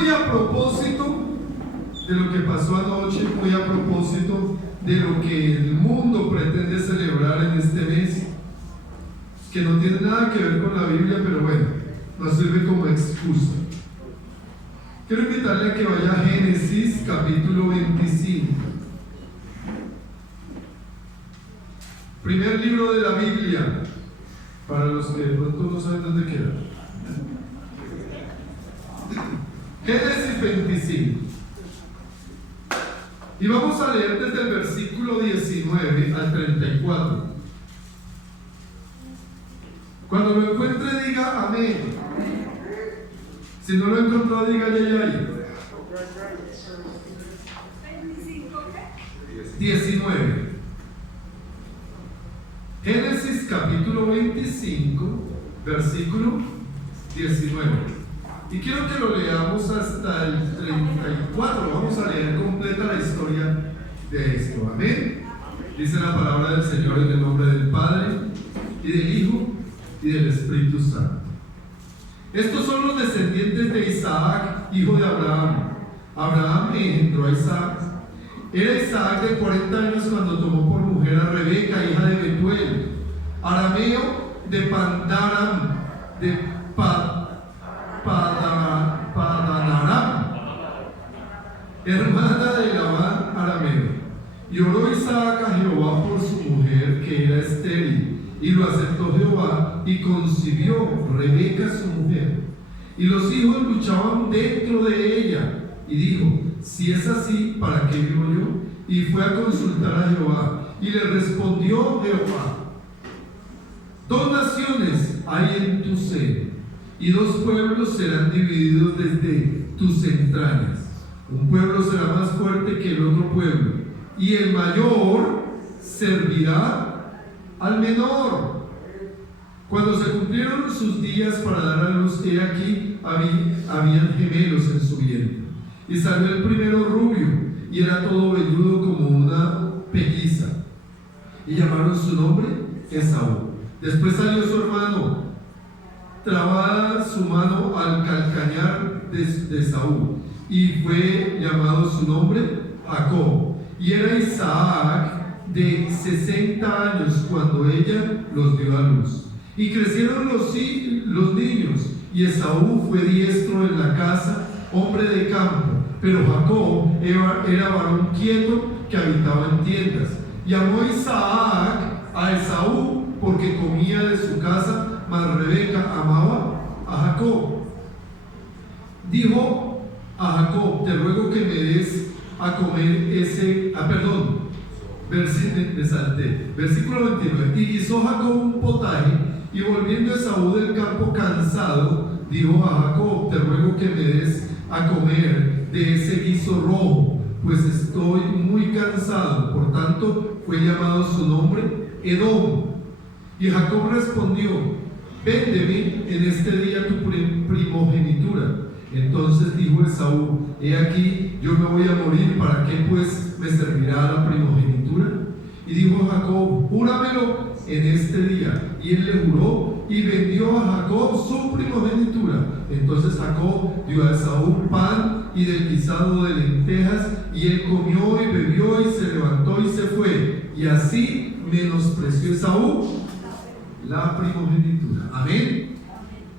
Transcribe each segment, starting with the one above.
Muy a propósito de lo que pasó anoche, muy a propósito de lo que el mundo pretende celebrar en este mes, que no tiene nada que ver con la Biblia, pero bueno, nos sirve como excusa. Quiero invitarle a que vaya a Génesis capítulo 25. Primer libro de la Biblia, para los que de pronto no saben dónde queda. Génesis 25. Y vamos a leer desde el versículo 19 al 34. Cuando lo encuentre, diga amén. Si no lo encontró, diga yayay. 19. Génesis capítulo 25, versículo 19. Y quiero que lo leamos hasta el 34. Vamos a leer completa la historia de esto. Amén. Dice la palabra del Señor en el nombre del Padre, y del Hijo, y del Espíritu Santo. Estos son los descendientes de Isaac, hijo de Abraham. Abraham engendró a Isaac. Era Isaac de 40 años cuando tomó por mujer a Rebeca, hija de Betuel, arameo de Pandaram, de Padanaram, hermana de Labán arameo. Y oró Isaac a Jehová por su mujer, que era estéril, y lo aceptó Jehová, y concibió Rebeca su mujer. Y los hijos luchaban dentro de ella, y dijo: si es así, ¿para qué vivo yo? Y fue a consultar a Jehová, y le respondió Jehová: dos naciones hay en tu seno, y dos pueblos serán divididos desde tus entrañas. Un pueblo será más fuerte que el otro pueblo, y el mayor servirá al menor. Cuando se cumplieron sus días para dar a luz, he aquí habían gemelos en su vientre. Y salió el primero rubio, y era todo velludo como una pelliza, y llamaron su nombre Esaú. Después salió su hermano, trabada su mano al calcañar de Esaú, y fue llamado su nombre Jacob. Y era Isaac de 60 años cuando ella los dio a luz. Y crecieron los niños, y Esaú fue diestro en la casa, hombre de campo, pero Jacob era varón quieto que habitaba en tiendas. Y amó Isaac a Esaú porque comía de su casa, mas Rebeca amaba a Jacob. Dijo a Jacob: te ruego que me des a comer versículo 29. Y hizo Jacob un potaje, y volviendo Esaú del campo cansado, dijo a Jacob: te ruego que me des a comer de ese guiso rojo, pues estoy muy cansado. Por tanto fue llamado su nombre Edom. Y Jacob respondió: véndeme en este día tu primogenitura. Entonces dijo Esaú: he aquí, yo me voy a morir, ¿para qué pues me servirá la primogenitura? Y dijo Jacob: júramelo en este día. Y él le juró, y vendió a Jacob su primogenitura. Entonces Jacob dio a Esaú pan y del guisado de lentejas, y él comió y bebió, y se levantó y se fue. Y así menospreció Esaú la primogenitura. Amén.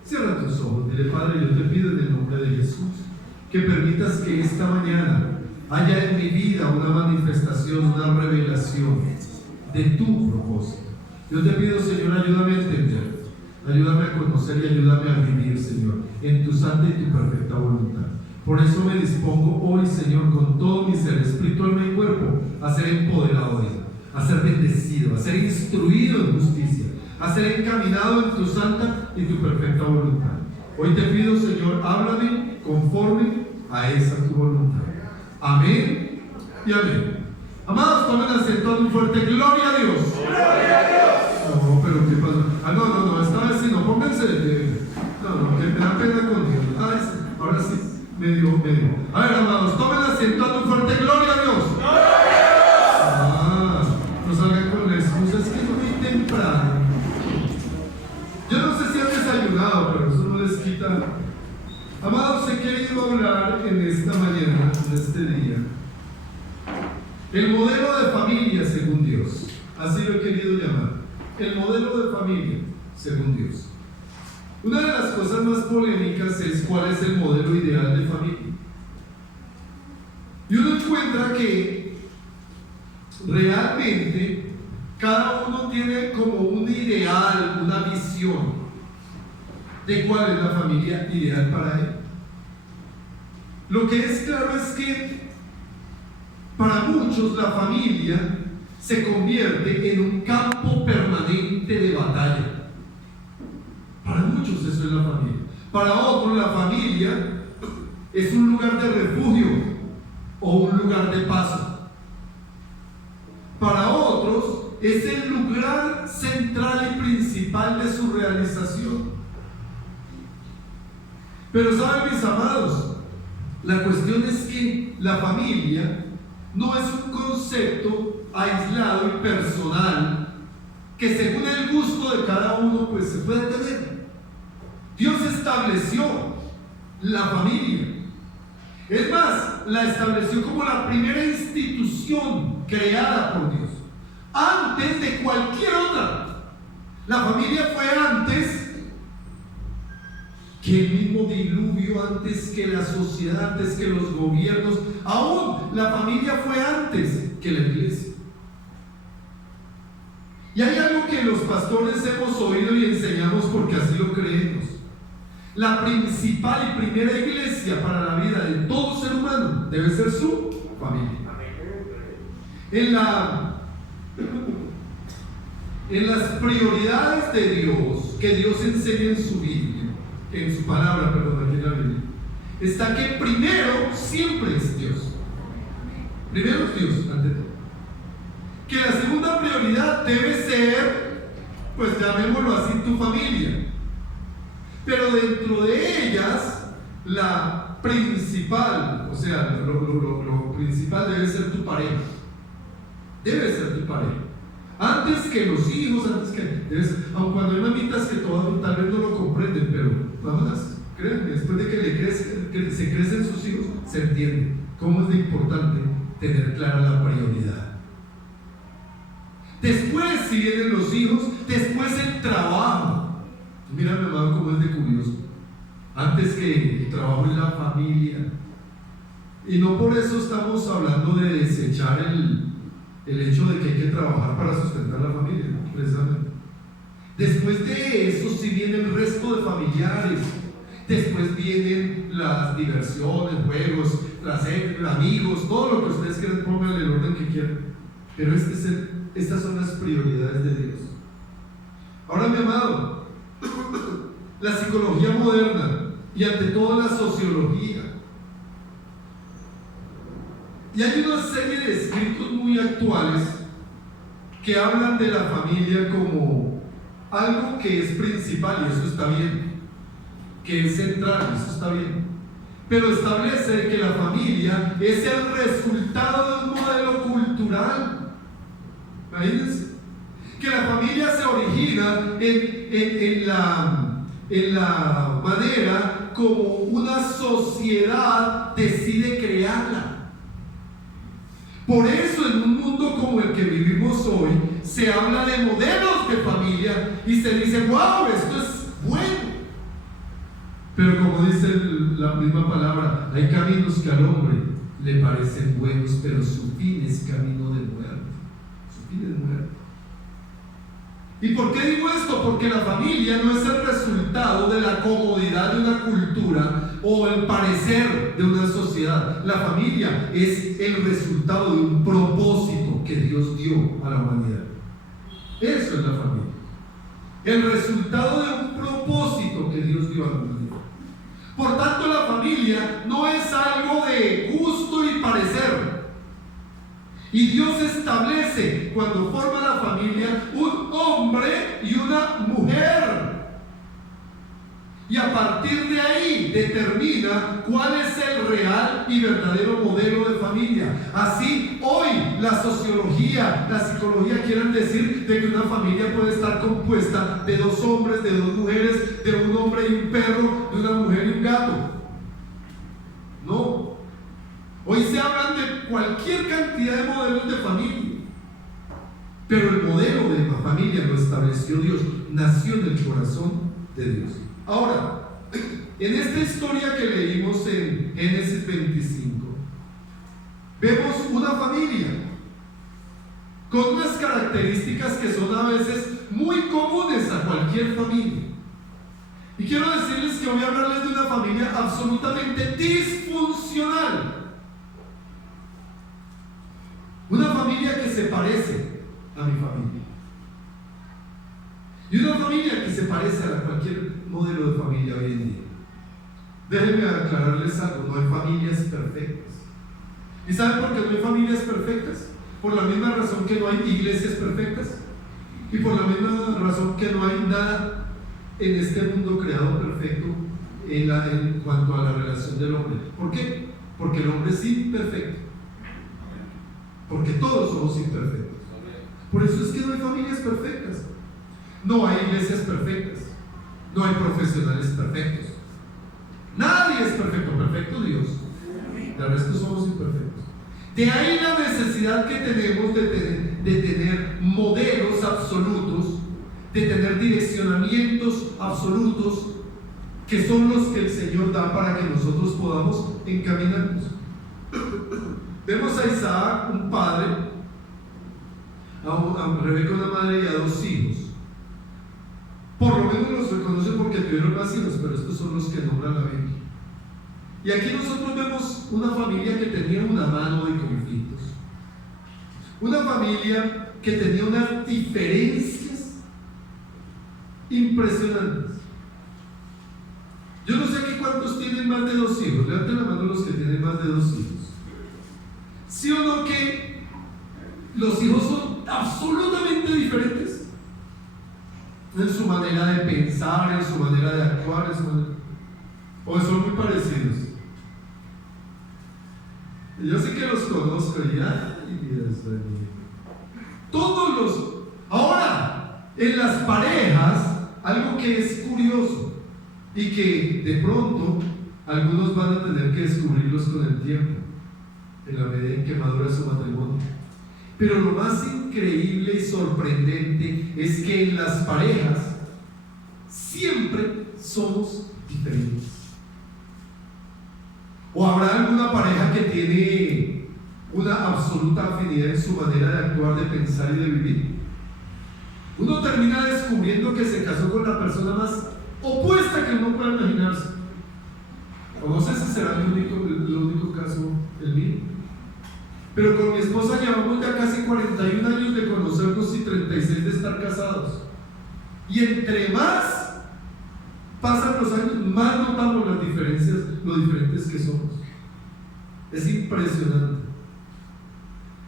Cierra tus ojos, dile: Padre, yo te pido en el nombre de Jesús que permitas que esta mañana haya en mi vida una manifestación, una revelación de tu propósito. Yo te pido, Señor, ayúdame a entender, ayúdame a conocer y ayúdame a vivir, Señor, en tu santa y tu perfecta voluntad. Por eso me dispongo hoy, Señor, con todo mi ser, espíritu, alma y cuerpo, a ser empoderado de Él, a ser bendecido, a ser instruido en justicia, a ser encaminado en tu santa y tu perfecta voluntad. Hoy te pido, Señor, háblame conforme a esa tu voluntad. Amén y amén. Amados, tomen asiento, un fuerte gloria a Dios. ¡Gloria a Dios! No, pero ¿qué pasa? No, esta vez sí, no, pónganse no, que me da pena con Dios. Ahora sí, medio. A ver, amados, tomen asiento, un fuerte gloria a Dios. ¡Gloria a Dios! No salgan con la excusa, es que es muy temprano. Yo no sé si han desayunado, pero eso no les quita. Amados, he querido hablar hablar en esta mañana, en este día, el modelo de familia según Dios. Así lo he querido llamar. El modelo de familia según Dios. Una de las cosas más polémicas es cuál es el modelo ideal de familia. Y uno encuentra que realmente cada uno tiene como un ideal, una visión de cuál es la familia ideal para él. Lo que es claro es que para muchos la familia se convierte en un campo permanente de batalla. Para muchos eso es la familia. Para otros la familia es un lugar de refugio o un lugar de paso. Para otros es el lugar central y principal de su realización. Pero saben, mis amados, la cuestión es que la familia no es un concepto aislado y personal que según el gusto de cada uno pues se puede tener. Dios estableció la familia. Es más, la estableció como la primera institución creada por Dios, antes de cualquier otra. La familia fue antes que el mismo diluvio, antes que la sociedad, antes que los gobiernos. Aún la familia fue antes que la iglesia. Y hay algo que los pastores hemos oído y enseñamos porque así lo creemos. La principal y primera iglesia para la vida de todo ser humano debe ser su familia. En las prioridades de Dios, que Dios enseña en su Biblia, en su palabra, perdón, aquí en la Biblia, está que primero siempre es Dios. Primero es Dios, ante todo. Que la segunda prioridad debe ser, pues llamémoslo así, tu familia. Pero dentro de ellas, la principal, o sea, lo principal debe ser tu pareja. Debe ser tu pareja. Antes que los hijos, antes que debe ser, aun cuando hay mamitas que todavía tal vez no lo comprenden, pero vamos, créanme, después de que se crecen sus hijos, se entiende cómo es de importante tener clara la prioridad. Después, si vienen los hijos, después el trabajo. Mira, mi amado, cómo es de curioso. Antes que el trabajo en la familia. Y no por eso estamos hablando de desechar el hecho de que hay que trabajar para sustentar la familia, precisamente. Después de eso, si viene el resto de familiares, después vienen las diversiones, juegos, amigos, todo lo que ustedes quieran, pónganle el orden que quieran. Pero estas son las prioridades de Dios. Ahora, mi amado, la psicología moderna y ante todo la sociología, y hay una serie de escritos muy actuales que hablan de la familia como algo que es principal, y eso está bien, que es central, eso está bien, pero establece que la familia es el resultado de un modelo cultural. Imagínense que la familia se origina en la manera como una sociedad decide crearla. Por eso en un mundo como el que vivimos hoy se habla de modelos de familia y se dice, wow, esto es bueno. Pero como dice la misma palabra, hay caminos que al hombre le parecen buenos, pero su fin es camino de muerte. Su fin es muerte. ¿Y por qué digo esto? Porque la familia no es el resultado de la comodidad de una cultura o el parecer de una sociedad. La familia es el resultado de un propósito que Dios dio a la humanidad. Eso es la familia. El resultado de un propósito que Dios dio a la humanidad. Por tanto, la familia no es algo de gusto y parecer. Y Dios establece, cuando forma la familia, un hombre y una mujer. Y a partir de ahí determina cuál es el real y verdadero modelo de familia. Así, hoy la sociología, la psicología quieren decir de que una familia puede estar compuesta de dos hombres, de dos mujeres, de un hombre y un perro, de una mujer y un gato. No, Hoy se hablan de cualquier cantidad de modelos de familia, pero el modelo de familia lo estableció Dios, nació en el corazón de Dios. Ahora, en esta historia que leímos en Génesis 25, vemos una familia con unas características que son a veces muy comunes a cualquier familia. Y quiero decirles que voy a hablarles de una familia absolutamente disfuncional. Una familia que se parece a mi familia. Y una familia que se parece a cualquier modelo de familia hoy en día. Déjenme aclararles algo, no hay familias perfectas. ¿Y saben por qué no hay familias perfectas? Por la misma razón que no hay iglesias perfectas. Y por la misma razón que no hay nada en este mundo creado perfecto en cuanto a la relación del hombre. ¿Por qué? Porque el hombre es imperfecto. Porque todos somos imperfectos. Por eso es que no hay familias perfectas. No hay iglesias perfectas. No hay profesionales perfectos. Nadie es perfecto, perfecto Dios. El resto somos imperfectos. De ahí la necesidad que tenemos de tener modelos absolutos, de tener direccionamientos absolutos, que son los que el Señor da para que nosotros podamos encaminarnos. Vemos a Isaac, un padre, a Rebeca, una madre, y a 2 hijos. Por lo menos los reconoce porque tuvieron más hijos, pero estos son los que nombra la Biblia. Y aquí nosotros vemos una familia que tenía una mano de conflictos. Una familia que tenía unas diferencias impresionantes. Yo no sé aquí cuántos tienen más de 2 hijos. Levanten la mano los que tienen más de 2 hijos. ¿Sí o no que los hijos son absolutamente diferentes? En su manera de pensar, en su manera de actuar, o son muy parecidos. Yo sé que los conozco ya. Todos los. Ahora, en las parejas, algo que es curioso y que de pronto algunos van a tener que descubrirlos con el tiempo, en la medida en que madura su matrimonio. Pero lo más increíble y sorprendente es que en las parejas siempre somos diferentes. ¿O habrá alguna pareja que tiene una absoluta afinidad en su manera de actuar, de pensar y de vivir? Uno termina descubriendo que se casó con la persona más opuesta que uno pueda imaginarse. O no sé si será el único caso el mío. Pero con mi esposa llevamos ya casi 41 años de conocernos y 36 de estar casados. Y entre más pasan los años, más notamos las diferencias, lo diferentes que somos. Es impresionante.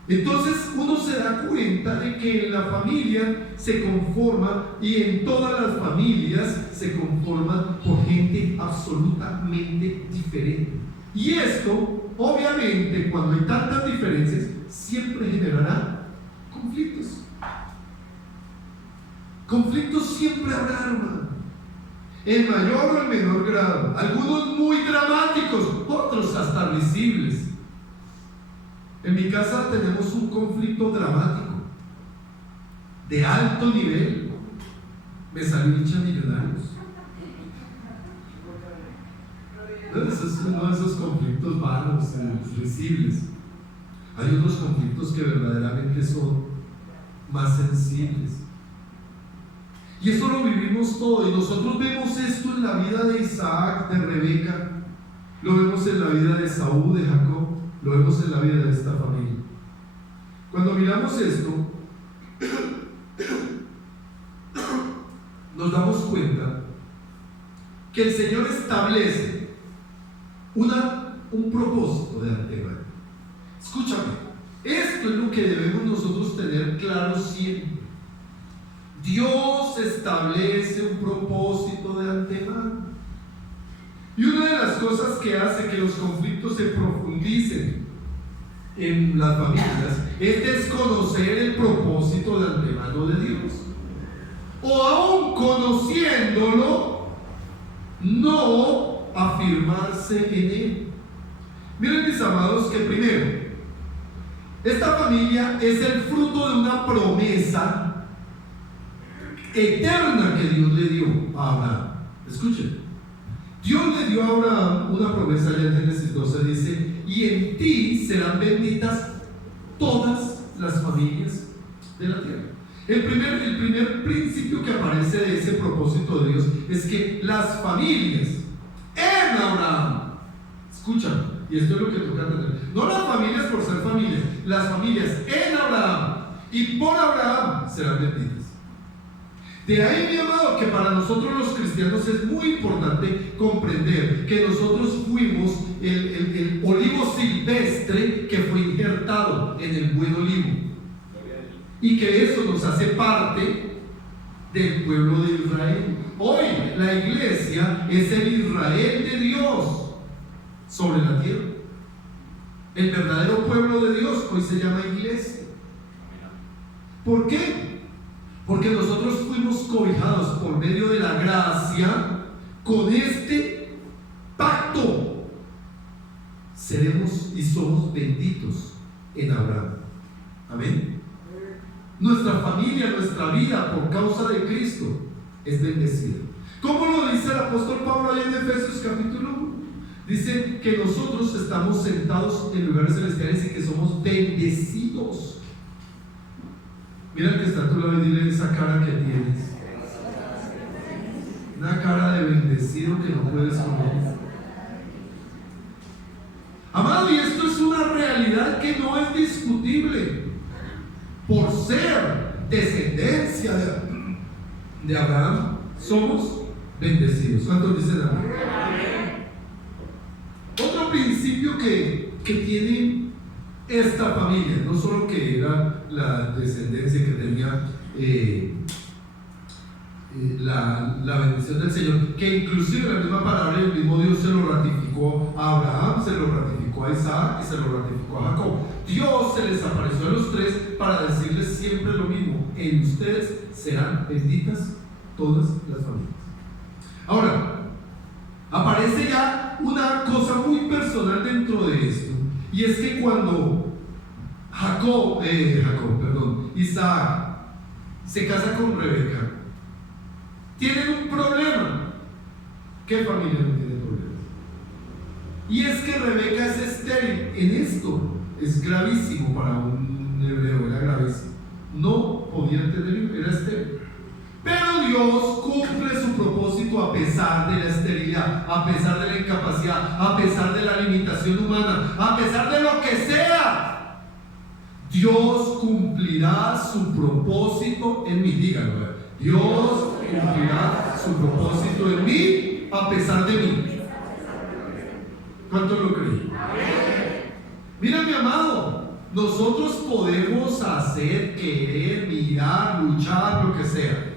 Entonces uno se da cuenta de que en la familia se conforma, y en todas las familias se conforman por gente absolutamente diferente. Y esto, obviamente, cuando hay tantas diferencias, siempre generará conflictos. Conflictos siempre habrá, hermano, en mayor o en menor grado. Algunos muy dramáticos, otros hasta risibles. En mi casa tenemos un conflicto dramático, de alto nivel. Me salió hincha Millonarios. No de esos conflictos vanos, risibles. Hay otros conflictos que verdaderamente son más sensibles. Y eso lo vivimos todo. Y nosotros vemos esto en la vida de Isaac, de Rebeca. Lo vemos en la vida de Saúl, de Jacob. Lo vemos en la vida de esta familia. Cuando miramos esto, nos damos cuenta que el Señor establece un propósito de antemano. Escúchame, esto es lo que debemos nosotros tener claro siempre. Dios establece un propósito de antemano. Y una de las cosas que hace que los conflictos se profundicen en las familias es desconocer el propósito de antemano de Dios. O aún conociéndolo, no afirmarse en él. Miren, mis amados, que primero, esta familia es el fruto de una promesa eterna que Dios le dio a Abraham. Escuchen, Dios le dio a Abraham una promesa allá en Génesis 12, dice: y en ti serán benditas todas las familias de la tierra. El primer principio que aparece de ese propósito de Dios es que las familias en Abraham, escuchan, y esto es lo que toca tener, no las familias por ser familias, las familias en Abraham y por Abraham serán benditas. De ahí, mi amado, que para nosotros los cristianos es muy importante comprender que nosotros fuimos el olivo silvestre que fue injertado en el buen olivo, y que eso nos hace parte del pueblo de Israel. Hoy la iglesia es el Israel de Dios sobre la tierra. El verdadero pueblo de Dios hoy se llama iglesia. ¿Por qué? Porque nosotros fuimos cobijados por medio de la gracia con este pacto. Seremos y somos benditos en Abraham. Amén. Nuestra familia, nuestra vida por causa de Cristo es bendecida. ¿Cómo lo dice el apóstol Pablo allá en Efesios capítulo 1? Dice que nosotros estamos sentados en lugares celestiales y que somos bendecidos. Mira que está a tu lado y dile esa cara que tienes. Una cara de bendecido que no puedes comer. Amado, y esto es una realidad que no es discutible. Por ser descendencia de Abraham, somos bendecidos. ¿Cuántos dicen amén? Otro principio que tiene esta familia, no solo que era la descendencia que tenía la bendición del Señor, que inclusive la misma palabra y el mismo Dios se lo ratificó a Abraham, se lo ratificó a Isaac y se lo ratificó a Jacob. Dios se les apareció a los tres para decirles siempre lo mismo: en ustedes serán benditas todas las familias. Ahora, aparece ya una cosa muy personal dentro de esto, y es que cuando Isaac se casa con Rebeca, tienen un problema. ¿Qué familia no tiene problemas? Y es que Rebeca es estéril. En esto es gravísimo para un hebreo, era gravísimo. No podía tener hijos, era estéril. Pero Dios cumple su propósito a pesar de la esterilidad, a pesar de la incapacidad, a pesar de la limitación humana, a pesar de lo que sea. Dios cumplirá su propósito en mí. Díganlo. Dios cumplirá su propósito en mí a pesar de mí. ¿Cuánto lo creen? Mira, mi amado, nosotros podemos hacer, querer, mirar, luchar, lo que sea.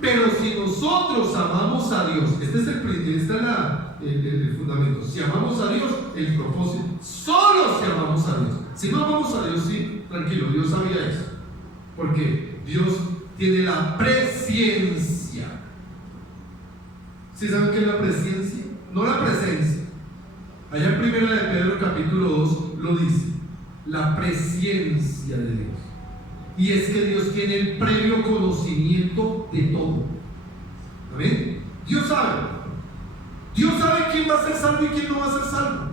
Pero si nosotros amamos a Dios, este es el fundamento. Si amamos a Dios, el propósito, solo si amamos a Dios. Si no amamos a Dios, sí, tranquilo, Dios sabía eso. Porque Dios tiene la presciencia. ¿Sí saben qué es la presciencia? No la presencia. Allá en 1 de Pedro capítulo 2 lo dice: la presciencia de Dios. Y es que Dios tiene el previo conocimiento de todo. ¿Amén? Dios sabe. Dios sabe quién va a ser salvo y quién no va a ser salvo.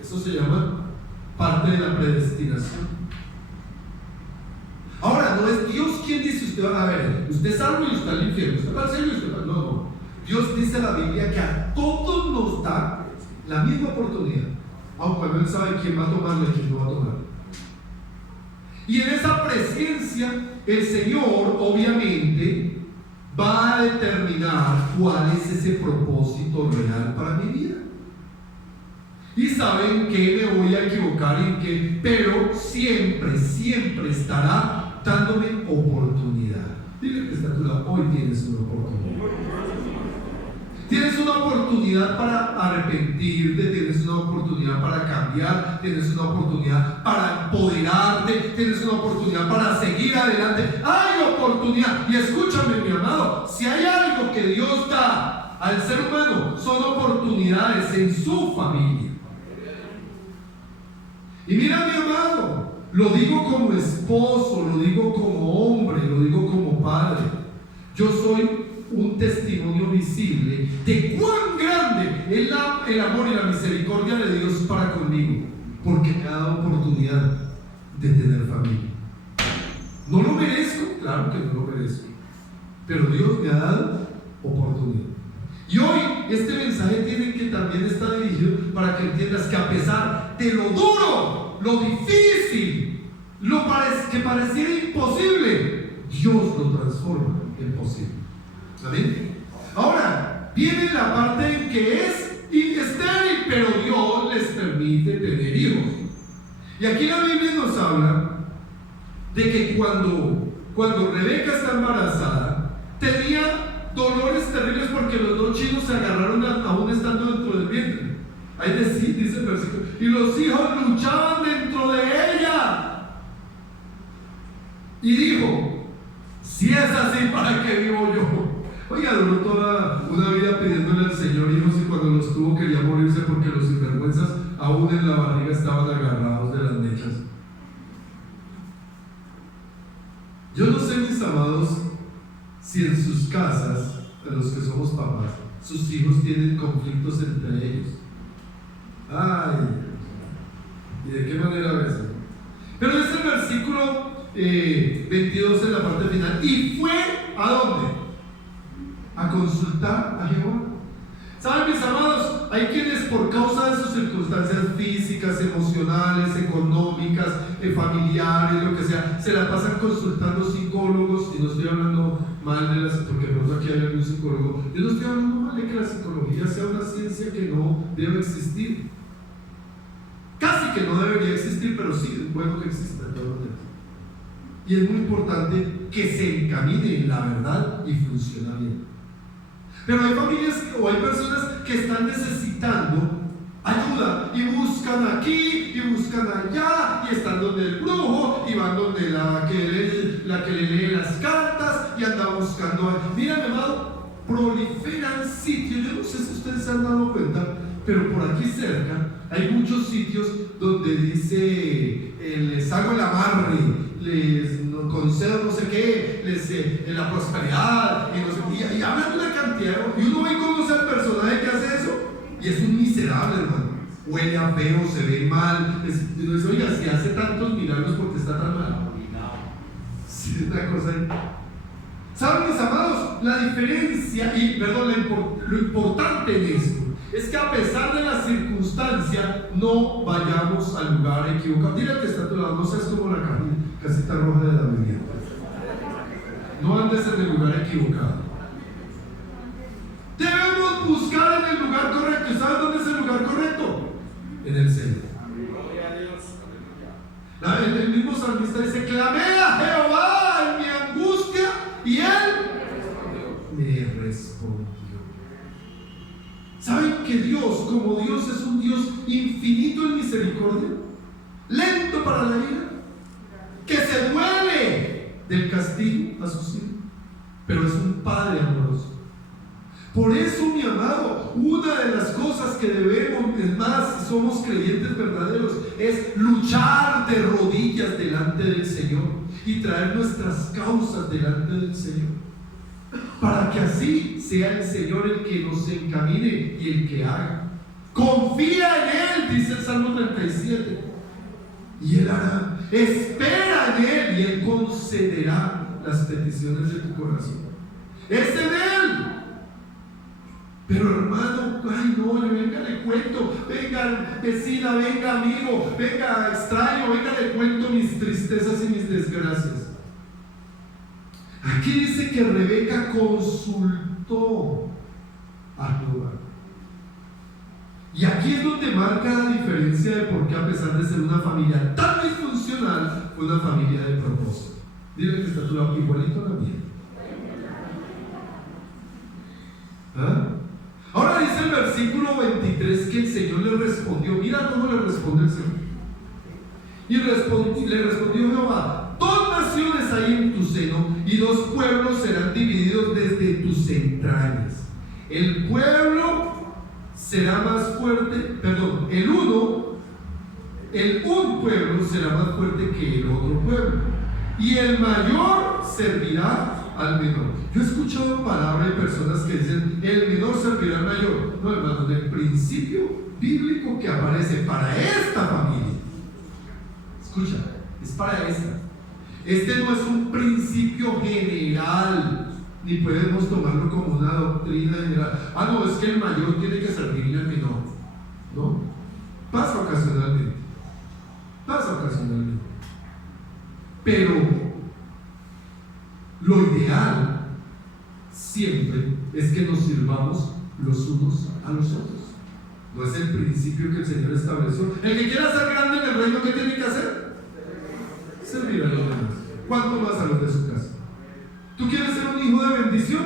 Eso se llama parte de la predestinación. Ahora, no es Dios quien dice: usted va a ver, usted es salvo y usted al infierno, usted va al cielo y usted va. No. Dios dice en la Biblia que a todos nos da la misma oportunidad, aunque Él sabe quién va a tomarla y quién no va a tomarla. Y en esa presciencia, el Señor obviamente va a determinar cuál es ese propósito real para mi vida. Y saben que me voy a equivocar en qué, pero siempre estará dándome oportunidad. Dile que está a tu lado: hoy tienes una oportunidad. Tienes una oportunidad para arrepentirte, tienes una oportunidad para cambiar, tienes una oportunidad para empoderarte, tienes una oportunidad para seguir adelante. Hay oportunidad. Y escúchame, mi amado, si hay algo que Dios da al ser humano, son oportunidades en su familia. Y mira, mi amado, lo digo como esposo, lo digo como hombre, lo digo como padre. Yo soy un testimonio visible de cuán grande es el amor y la misericordia de Dios para conmigo, porque me ha dado oportunidad de tener familia. ¿No lo merezco? Claro que no lo merezco, pero Dios me ha dado oportunidad. Y hoy este mensaje tiene que también estar dirigido para que entiendas que a pesar de lo duro, lo difícil, que pareciera imposible, Dios lo transforma en posible. ¿Amén? Ahora, viene la parte en que es estéril, pero Dios les permite tener hijos. Y aquí la Biblia nos habla de que cuando Rebeca está embarazada, tenía dolores terribles porque los dos chicos se agarraron aún estando dentro del vientre. Ahí dice el versículo, y los hijos luchaban dentro de ella. Y dijo, si es así, ¿para qué vivo yo? Oiga, duró toda una vida pidiéndole al Señor hijos, y cuando los tuvo quería morirse porque los sinvergüenzas aún en la barriga estaban agarrados de las mechas. Yo no sé, mis amados, si en sus casas, de los que somos papás, sus hijos tienen conflictos entre ellos. Ay, ¿y de qué manera a veces? Pero es el versículo 22 en la parte final. Y fue ¿a dónde? A consultar a Jehová. ¿Saben, mis amados? Hay quienes por causa de sus circunstancias físicas, emocionales, económicas, familiares, lo que sea, se la pasan consultando psicólogos. Y no estoy hablando mal de las, porque no aquí hay algún psicólogo. Yo no estoy hablando mal de que la psicología sea una ciencia que no debe existir. Casi que no debería existir, pero sí es bueno que exista de todas maneras. Y es muy importante que se encamine en la verdad y funcione bien. Pero hay familias o hay personas que están necesitando ayuda y buscan aquí y buscan allá y están donde el brujo y van donde la que le lee las cartas y anda buscando. Mira, mi amado, proliferan sitios. Yo no sé si ustedes se han dado cuenta, pero por aquí cerca hay muchos sitios donde dice les hago el amarre, les concedo no sé qué, la prosperidad y, no sé, y hablan de una cantidad, y uno ve y conoce al personaje que hace eso y es un miserable, hermano. Huele a feo, se ve mal. Y uno dice, oiga, si hace tantos milagros, ¿por qué está tan mal? Sí, es una cosa ahí. ¿Saben, mis amados? La diferencia, lo importante en esto es que a pesar de la circunstancia no vayamos al lugar equivocado. Dile que está a tu lado, no seas como la casita roja de David. No andes en el lugar equivocado. Debemos buscar en el lugar correcto. ¿Y sabes dónde es el lugar correcto? En el Señor. El mismo salmista dice, clamé a Jehová en mi angustia y Él me respondió. ¿Saben que Dios, como Dios, es un Dios infinito en misericordia, lento para la ira, que se duele del castigo a sus hijos, pero es un Padre amoroso? Por eso, mi amado, una de las cosas que debemos, es más, si somos creyentes verdaderos, es luchar de rodillas delante del Señor y traer nuestras causas delante del Señor, para que así sea el Señor el que nos encamine y el que haga. Confía en Él, dice el Salmo 37, y Él hará. Espera en Él y Él concederá las peticiones de tu corazón. Es en Él. Pero, hermano, ay no, venga, le cuento, venga vecina, venga amigo, venga extraño, venga, le cuento mis tristezas y mis desgracias. Aquí dice que Rebeca consultó a Jehová. Y aquí es donde marca la diferencia de por qué, a pesar de ser una familia tan disfuncional, fue una familia de propósito. Dile que está tu lado igualito a la mía. ¿Ah? Ahora dice el versículo 23 que el Señor le respondió. Mira cómo le responde el Señor. Y le respondió Jehová: dos naciones hay en tu seno, y dos pueblos serán divididos desde tus entrañas. El pueblo será más fuerte, el uno un pueblo será más fuerte que el otro pueblo, y el mayor servirá al menor. Yo he escuchado palabras de personas que dicen, el menor servirá al mayor. No, hermano, del principio bíblico que aparece para esta familia, escucha, es para esta. Este no es un principio general, ni podemos tomarlo como una doctrina general. No, es que el mayor tiene que servirle al menor. No, pasa ocasionalmente. Pero lo ideal siempre es que nos sirvamos los unos a los otros. No es el principio que el Señor estableció. El que quiera ser grande en el reino, ¿qué tiene que hacer? Servir a los demás. ¿Cuánto más a los de su casa? ¿Tú quieres ser un hijo de bendición?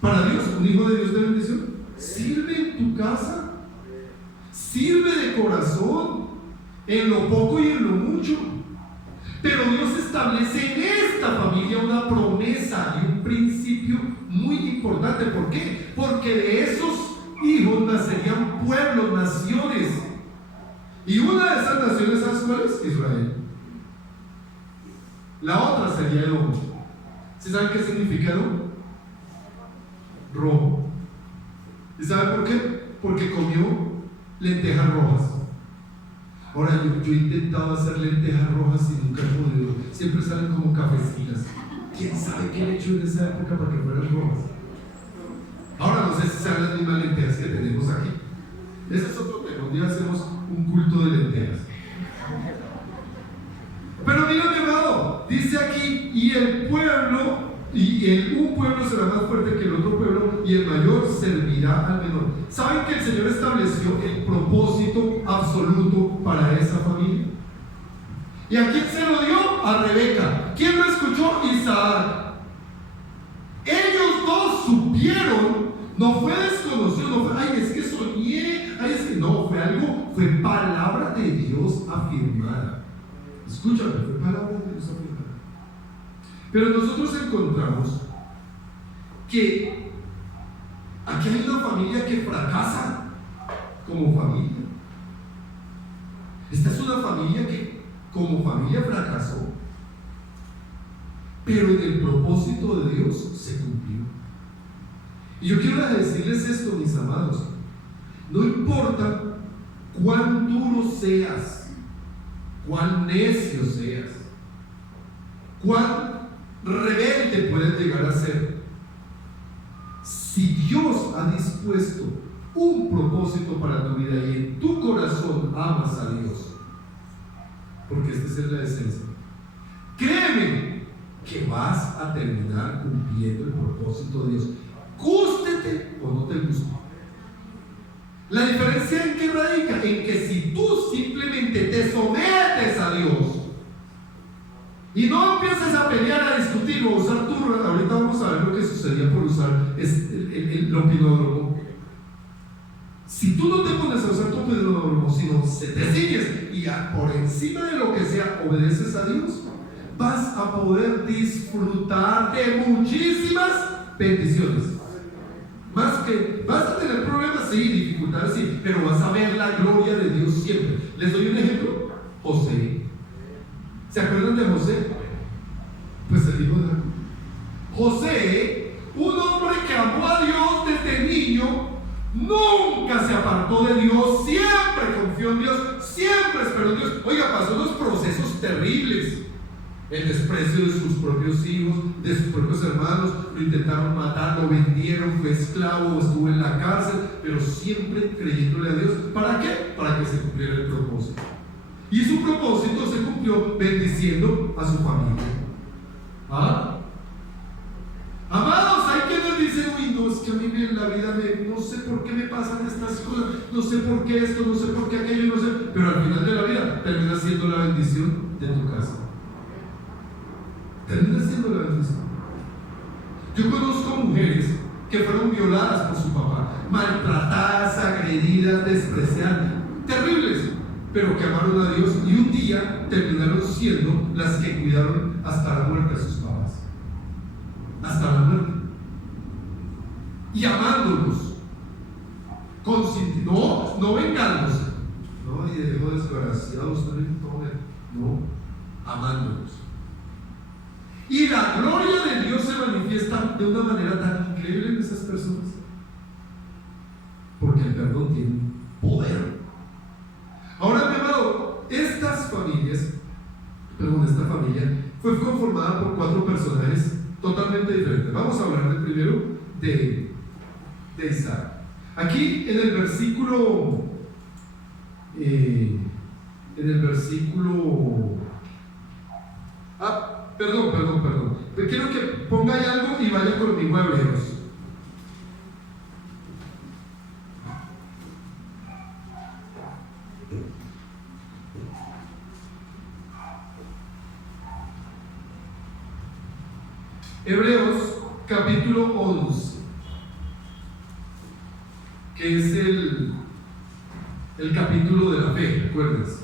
Para Dios, un hijo de Dios de bendición. Sirve en tu casa. Sirve de corazón, en lo poco y en lo mucho. Pero Dios establece en esta familia una promesa y un principio muy importante. ¿Por qué? Porque de esos hijos nacerían pueblos, naciones. Y una de esas naciones, ¿sabes cuál es? Israel. La otra sería Edom. ¿Sí saben qué significa Edom? Rojo. ¿Y saben por qué? Porque comió lentejas rojas. Ahora yo he intentado hacer lentejas rojas y nunca he podido. Siempre salen como cafecitas. ¿Quién sabe qué he hecho en esa época para que fueran rojas? Ahora no sé si sean las mismas lentejas que tenemos aquí. Ese es otro tema. Un día hacemos un culto de lentejas. Pero mira, mi amado, dice aquí, un pueblo será más fuerte que el otro pueblo, y el mayor servirá al menor. ¿Saben que el Señor estableció el propósito absoluto para esa familia? ¿Y a quién se lo dio? A Rebeca. ¿Quién lo escuchó? Isaac. Ellos dos supieron, no fue desconocido, no fue, ay, es que soñé, ay, es que no, fue palabra de Dios afirmada. Escúchame, fue palabra de Dios afirmada. Pero nosotros encontramos que aquí hay una familia que fracasa como familia. Esta es una familia que como familia fracasó, pero en el propósito de Dios se cumplió. Y yo quiero decirles esto, mis amados: no importa cuán duro seas, cuán necio seas, cuán rebelde puedes llegar a ser, si Dios ha dispuesto un propósito para tu vida y en tu corazón amas a Dios, porque esta es la esencia, créeme que vas a terminar cumpliendo el propósito de Dios, gústete o no te guste. La diferencia en qué radica, en que si tú simplemente te sometes a Dios y no empiezas a pelear, a discutir o a usar tu, ahorita vamos a ver lo que sucedía por usar el opinódromo. Si tú no te pones a usar tu opinódromo, sino te sigues y por encima de lo que sea obedeces a Dios, vas a poder disfrutar de muchísimas bendiciones. Más que vas a tener problemas, sí, dificultades, sí, pero vas a ver la gloria de Dios siempre. Les doy un ejemplo: José. ¿Se acuerdan de José? Pues el hijo de Jacob. José, un hombre que amó a Dios desde niño, nunca se apartó de Dios, siempre confió en Dios, siempre esperó en Dios. Oiga, pasó unos procesos terribles. El desprecio de sus propios hijos, de sus propios hermanos, lo intentaron matar, lo vendieron, fue esclavo, estuvo en la cárcel, pero siempre creyéndole a Dios. ¿Para qué? Para que se cumpliera el propósito. Y su propósito se cumplió bendiciendo a su familia. Amados, hay quienes dicen: uy, no, es que a mí en la vida no sé por qué me pasan estas cosas, no sé por qué esto, no sé por qué aquello, no sé, pero al final de la vida termina siendo la bendición de tu casa. Termina siendo la bendición. Yo conozco mujeres que fueron violadas por su papá, maltratadas, agredidas, despreciadas, terribles, pero que amaron a Dios y un día terminaron siendo las que cuidaron hasta la muerte a sus papás. Hasta la muerte. Y amándolos. No vengándose. No, y dijo desgraciado, usted no, amándonos. Y la gloria de Dios se manifiesta de una manera tan increíble en esas personas, porque el perdón tiene poder. Ahora, mi amado, esta familia fue conformada por 4 personajes totalmente diferentes. Vamos a hablar del primero, de Isaac. Aquí en el versículo perdón. Quiero que ponga ahí algo y vaya conmigo a Hebreos. Hebreos capítulo 11, que es el capítulo de la fe, ¿recuerdas?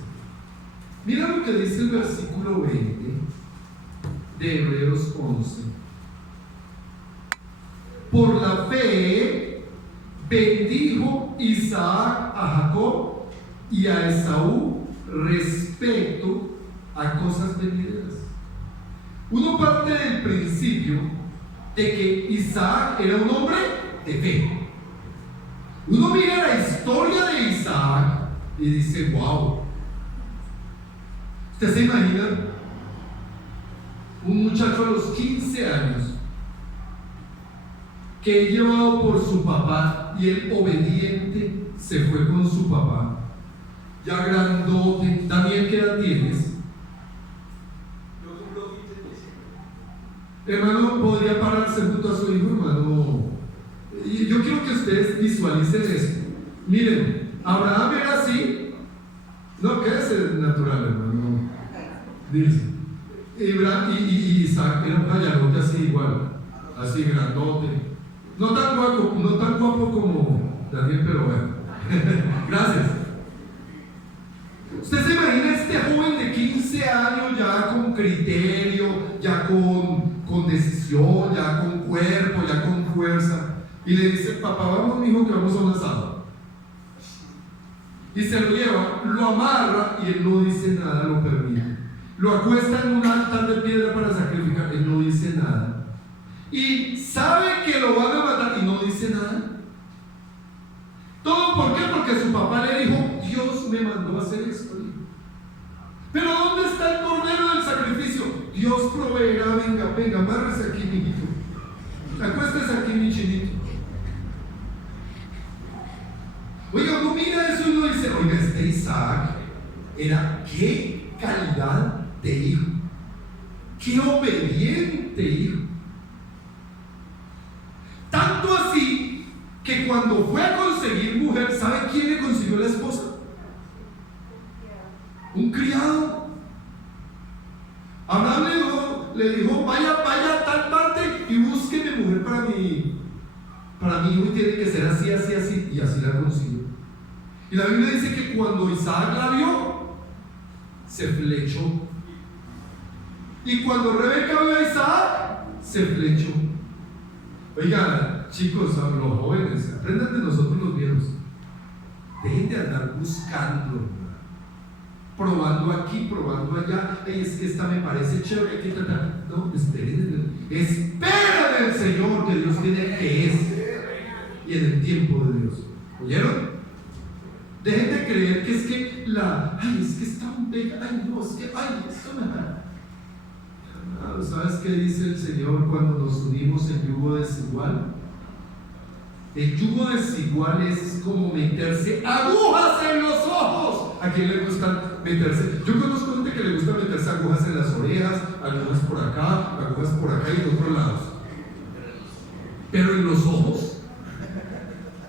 Mira lo que dice el versículo 20 de Hebreos 11. Por la fe bendijo Isaac a Jacob y a Esaú respecto a cosas venideras. Uno parte del principio de que Isaac era un hombre de fe. Uno mira la historia de Isaac y dice, wow. ¿Usted se imagina un muchacho a los 15 años que es llevado por su papá y el obediente se fue con su papá, ya grandote? Daniel, ¿qué edad tienes? Hermano, ¿podría pararse junto a su hijo, hermano? Yo quiero que ustedes visualicen esto. Miren, Abraham era así. No, ¿qué es natural, hermano? Dice. Y Isaac era un gallanote así igual, así grandote. No tan guapo como Daniel, pero bueno. Gracias. ¿Usted se imagina este joven de 15 años ya con criterio, ya con decisión, ya con cuerpo, ya con fuerza? Y le dice, papá, vamos, mijo, que vamos a un asado. Y se lo lleva, lo amarra y él no dice nada, lo permite. Lo acuesta en un altar de piedra para sacrificar, él no dice nada. Y sabe que lo van a matar y no dice nada. ¿Todo por qué? Porque su papá le dijo, Dios me mandó a hacer esto. Pero ¿dónde está el cordero del sacrificio? Dios proveerá, venga, amárrese aquí, mi hijo. Acuéstese aquí, mi chinito. Oiga, uno mira eso y uno dice, oiga, este Isaac era qué calidad de hijo, qué obediente hijo. Tanto así que cuando fue a conseguir mujer, ¿sabe quién le consiguió la esposa? Un criado. Abraham le dijo, vaya a tal parte y búsqueme mujer para mi hijo, y tiene que ser así, y así la consiguió. Y la Biblia dice que cuando Isaac la vio, se flechó. Y cuando Rebeca vio a Isaac, se flechó. Oigan, chicos, los jóvenes, aprendan de nosotros los viejos. Dejen de andar buscando, probando aquí, probando allá. Ay, es que esta me parece chévere, hay que tratar. No, esperen del Señor, que Dios tiene que es, y en el tiempo de Dios. ¿Oyeron? Dejen de creer que es que es que está un bella, eso no. ¿Sabes qué dice el Señor cuando nos unimos en yugo desigual? El yugo desigual es como meterse agujas en los ojos. ¿A quién le gusta meterse? Yo conozco gente que le gusta meterse agujas en las orejas, agujas por acá y en otros lados. Pero en los ojos,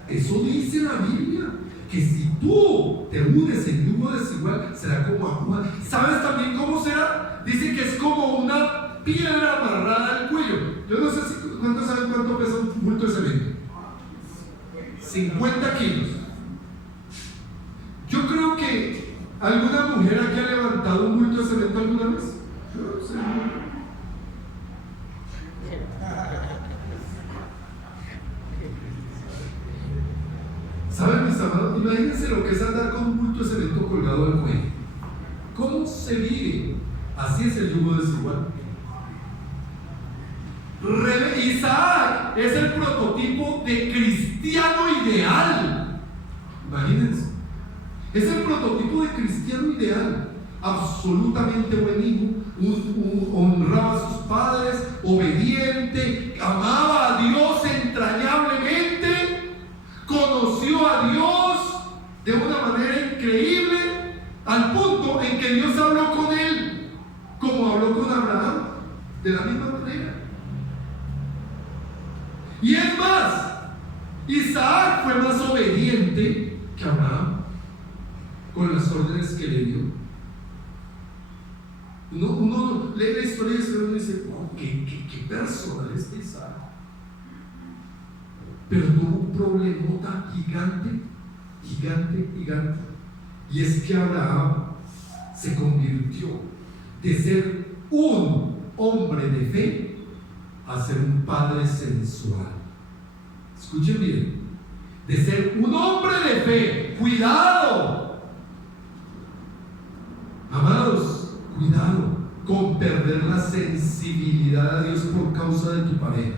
eso dice la Biblia, que si tú te unes en yugo desigual, será como aguja. ¿Sabes también cómo será? Dice que es como una piedra amarrada al cuello. Yo no sé ¿cuántos saben cuánto pesa un bulto de cemento? 50 kilos. Yo creo que alguna mujer aquí ha levantado un bulto de cemento alguna vez. Yo no sé. ¿Saben, mis amados, imagínense lo que es andar con un bulto de cemento colgado al cuello. ¿Cómo se vive? Así es el yugo desigual. Isaac es el prototipo de cristiano ideal. Imagínense. Es el prototipo de cristiano ideal. Absolutamente buen hijo, honraba a sus padres, obediente, amaba a Dios entrañablemente, conoció a Dios de una manera increíble, al punto en que Dios habló con él, como habló con Abraham, de la misma manera. Y es más, Isaac fue más obediente que Abraham con las órdenes que le dio. Uno lee la historia y uno dice, wow, qué personal es Isaac. Pero tuvo un problemota gigante. Y es que Abraham se convirtió de ser un hombre de fe a ser un padre sensual. Escuchen bien, de ser un hombre de fe, cuidado, amados, cuidado con perder la sensibilidad a Dios por causa de tu pareja.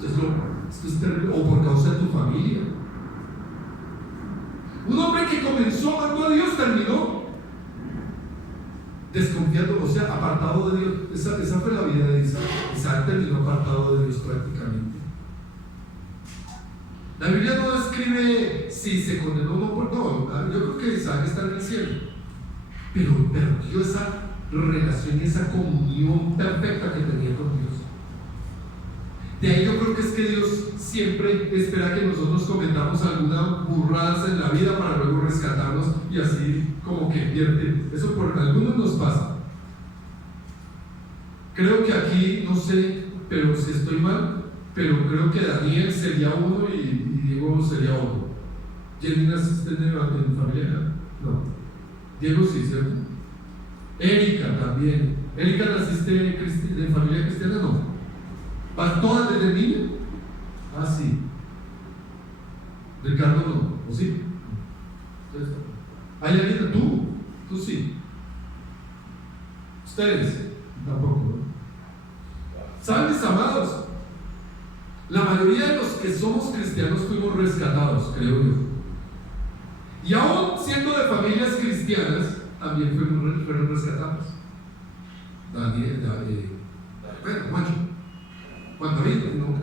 Esto es terrible, o por causa de tu familia. Un hombre que comenzó amando a Dios terminó desconfiando, o sea, apartado de Dios. Esa fue la vida de Isaac. Isaac terminó apartado de Dios prácticamente. La Biblia no describe si se condenó o no. Yo creo que Isaac está en el cielo, pero perdió esa relación y esa comunión perfecta que tenía con Dios. De ahí yo creo que es que Dios siempre espera que nosotros cometamos alguna burrada en la vida para luego rescatarnos y así como que pierde. Eso por algunos nos pasa. Creo que aquí, no sé, pero si estoy mal, pero creo que Daniel sería uno y Diego sería otro. ¿Jenny naciste en familia? No. Diego sí, ¿cierto? Erika también. ¿Erika naciste en familia cristiana? No. ¿Vas todas desde niño? Ah, sí. Ricardo no, ¿o sí? ¿Hay alguien? ¿Tú sí? ¿Ustedes? Tampoco, ¿no? ¿Saben, mis amados? La mayoría de los que somos cristianos fuimos rescatados, creo yo. Y aún siendo de familias cristianas, también fueron rescatados. Daniel, Juan David, no.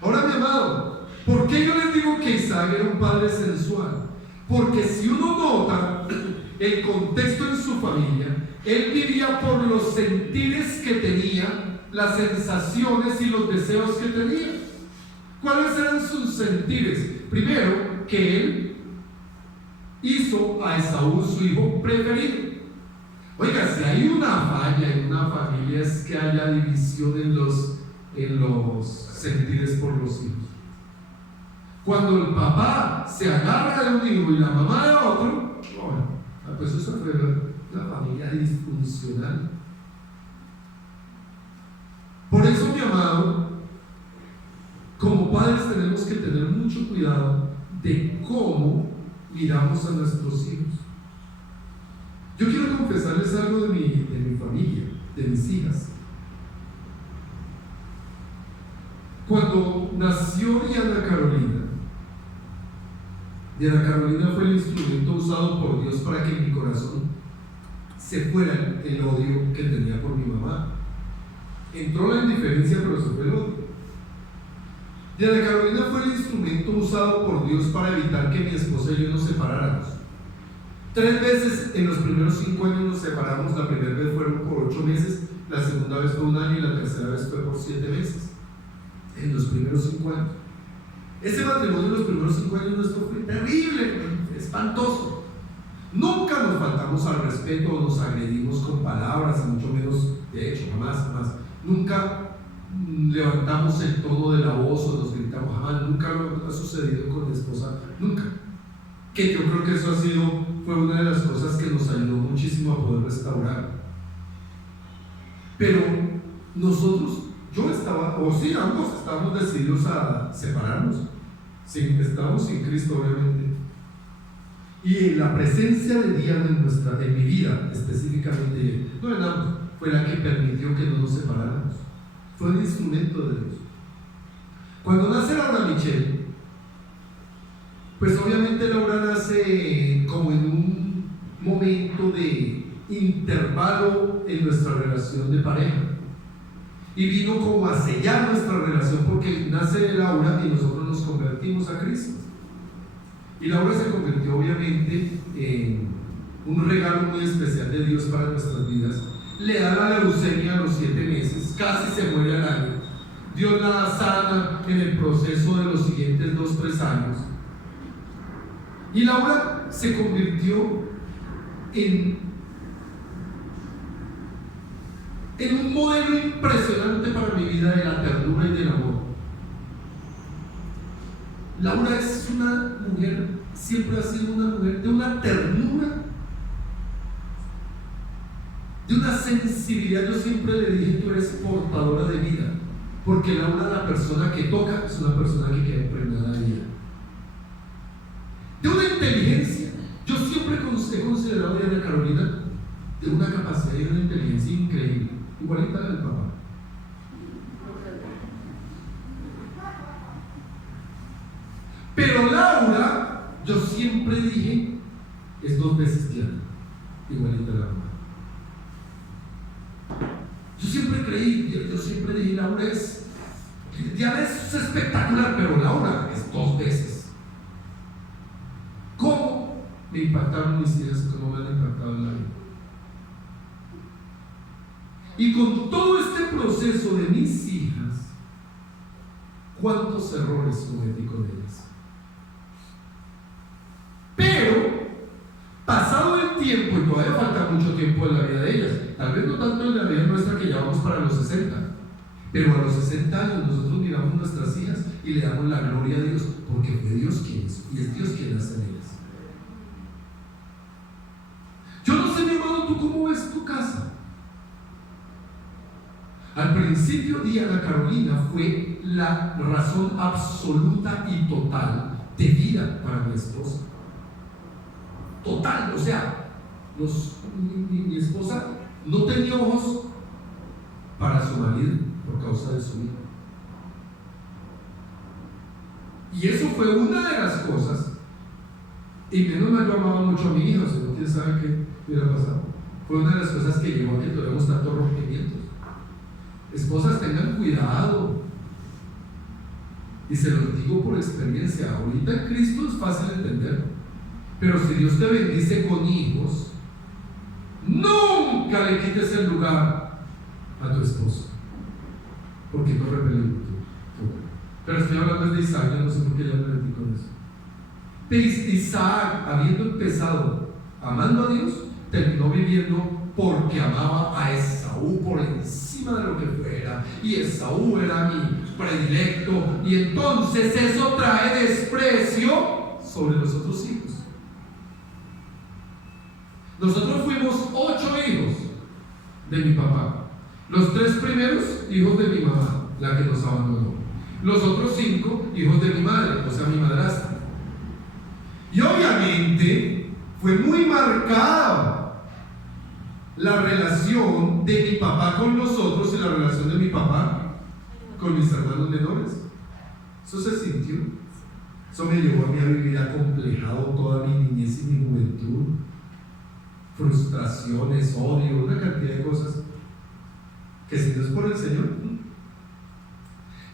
Ahora, mi amado, ¿por qué yo les digo que Isaac era un padre sensual? Porque si uno nota el contexto en su familia, él vivía por los sentires que tenía, las sensaciones y los deseos que tenía. ¿Cuáles eran sus sentires? Primero, que él hizo a Esaú su hijo preferido. Oiga, si hay una falla en una familia es que haya división en los sentires por los hijos. Cuando el papá se agarra de un hijo y la mamá de otro, pues eso fue una familia disfuncional. Por eso, mi amado, como padres tenemos que tener mucho cuidado de cómo miramos a nuestros hijos. Yo quiero confesarles algo de mi familia, de mis hijas. Cuando nació Diana Carolina fue el instrumento usado por Dios para que en mi corazón se fuera el odio que tenía por mi mamá. Entró la indiferencia, pero se fue el odio. Diana Carolina fue el instrumento usado por Dios para evitar que mi esposa y yo nos separáramos. 3 veces en los primeros 5 años nos separamos. La primera vez fueron por 8 meses, la segunda vez fue 1 año y la tercera vez fue por 7 meses. En los primeros 5 años. Ese matrimonio en los primeros 5 años nuestro fue terrible, espantoso. Nunca nos faltamos al respeto o nos agredimos con palabras, mucho menos, de hecho, jamás. Nunca levantamos el tono de la voz o nos gritamos, jamás. Nunca ha sucedido con mi esposa, nunca. Que yo creo que eso fue una de las cosas que nos ayudó muchísimo a poder restaurar. Pero nosotros, ambos estábamos decididos a separarnos. Estábamos sin Cristo, obviamente. Y la presencia de Diana en mi vida, específicamente, no en ambos, fue la que permitió que no nos separáramos. Fue un instrumento de Dios. Cuando nace Laura Michelle, pues obviamente Laura nace como en un momento de intervalo en nuestra relación de pareja. Y vino como a sellar nuestra relación, porque nace Laura y nosotros nos convertimos a Cristo. Y Laura se convirtió obviamente en un regalo muy especial de Dios para nuestras vidas. Le da la leucemia a los 7 meses, casi se muere al año. Dios la sana en el proceso de los siguientes 2-3 años. Y Laura se convirtió en un modelo impresionante para mi vida de la ternura y del amor. Laura es una mujer, siempre ha sido una mujer de una ternura, de una sensibilidad. Yo siempre le dije: tú eres portadora de vida, porque Laura, la persona que toca, es una persona que queda impregnada de vida. De una inteligencia. Yo siempre he considerado a Diana Carolina de una capacidad y una inteligencia increíble, igualita a la del papá. Pero Laura, yo siempre dije, es 2 veces Diana, igualita a la mamá. Yo siempre creí, yo siempre dije, Diana es espectacular, pero Laura es 2 veces. ¿Cómo me impactaron mis hijas? ¿Cómo me han impactado en la vida? Y con todo este proceso de mis hijas, ¿cuántos errores cometí con ellas? Pero, pasado el tiempo, y todavía falta mucho tiempo en la vida de ellas, tal vez no tanto en la vida nuestra, que ya vamos para los 60, pero a los 60 años nosotros miramos nuestras hijas y le damos la gloria a Dios, porque fue Dios quien hizo, y es Dios quien hace en ellas. Yo no sé, mi hermano, ¿tú cómo ves tu casa? Al principio, Diana Carolina fue la razón absoluta y total de vida para mi esposa. Total, o sea, mi esposa no tenía ojos para su marido por causa de su hijo. Y eso fue una de las cosas, y menos mal yo amaba mucho a mi hijo, si no, quién sabe qué hubiera pasado. Fue una de las cosas que llevó a que tuviéramos tantos rompimientos. Esposas, tengan cuidado, y se los digo por experiencia. Ahorita en Cristo es fácil entender, pero si Dios te bendice con hijos, nunca le quites el lugar a tu esposo, porque no repele tú. Pero estoy hablando de Isaac, yo no sé por qué ya me metí con eso. Pero Isaac, habiendo empezado amando a Dios, terminó viviendo porque amaba a Esaú por encima de lo que fuera, y Esaú era mi predilecto, y entonces eso trae desprecio sobre los otros hijos. Nosotros fuimos 8 hijos de mi papá, los 3 primeros hijos de mi mamá, la que nos abandonó, los otros 5 hijos de mi madre, o sea, mi madrastra. Y obviamente fue muy marcada la relación de mi papá con nosotros y la relación de mi papá con mis hermanos menores. Eso se sintió. Eso me llevó a mí a vivir acomplejado toda mi niñez y mi juventud. Frustraciones, odio, una cantidad de cosas que si no es por el Señor.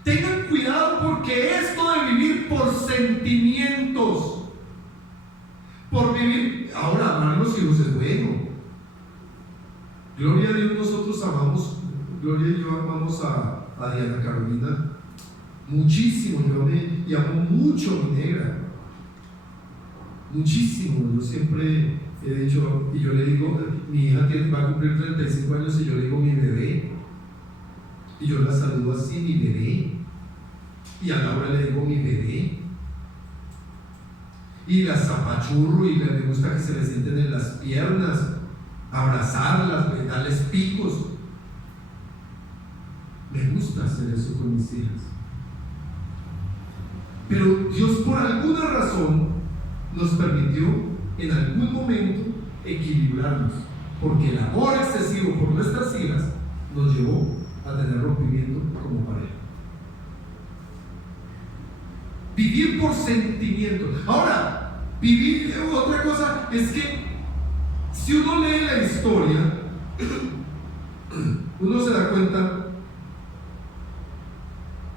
Tengan cuidado, porque esto de vivir por sentimientos, por vivir, ahora amar a los hijos es bueno. Gloria a Dios, nosotros amamos, Gloria y yo amamos a Diana Carolina muchísimo. Yo amo mucho a mi negra, muchísimo. Yo siempre he dicho, y yo le digo, mi hija va a cumplir 35 años y yo le digo mi bebé, y yo la saludo así, mi bebé, y a Laura le digo mi bebé, y la zapachurro, y me gusta que se le sienten en las piernas, abrazarlas, darles picos. Me gusta hacer eso con mis hijas. Pero Dios por alguna razón nos permitió en algún momento equilibrarnos, porque el amor excesivo por nuestras hijas nos llevó a tener rompimiento como pareja. Vivir por sentimiento. Ahora, otra cosa es que si uno lee la historia, uno se da cuenta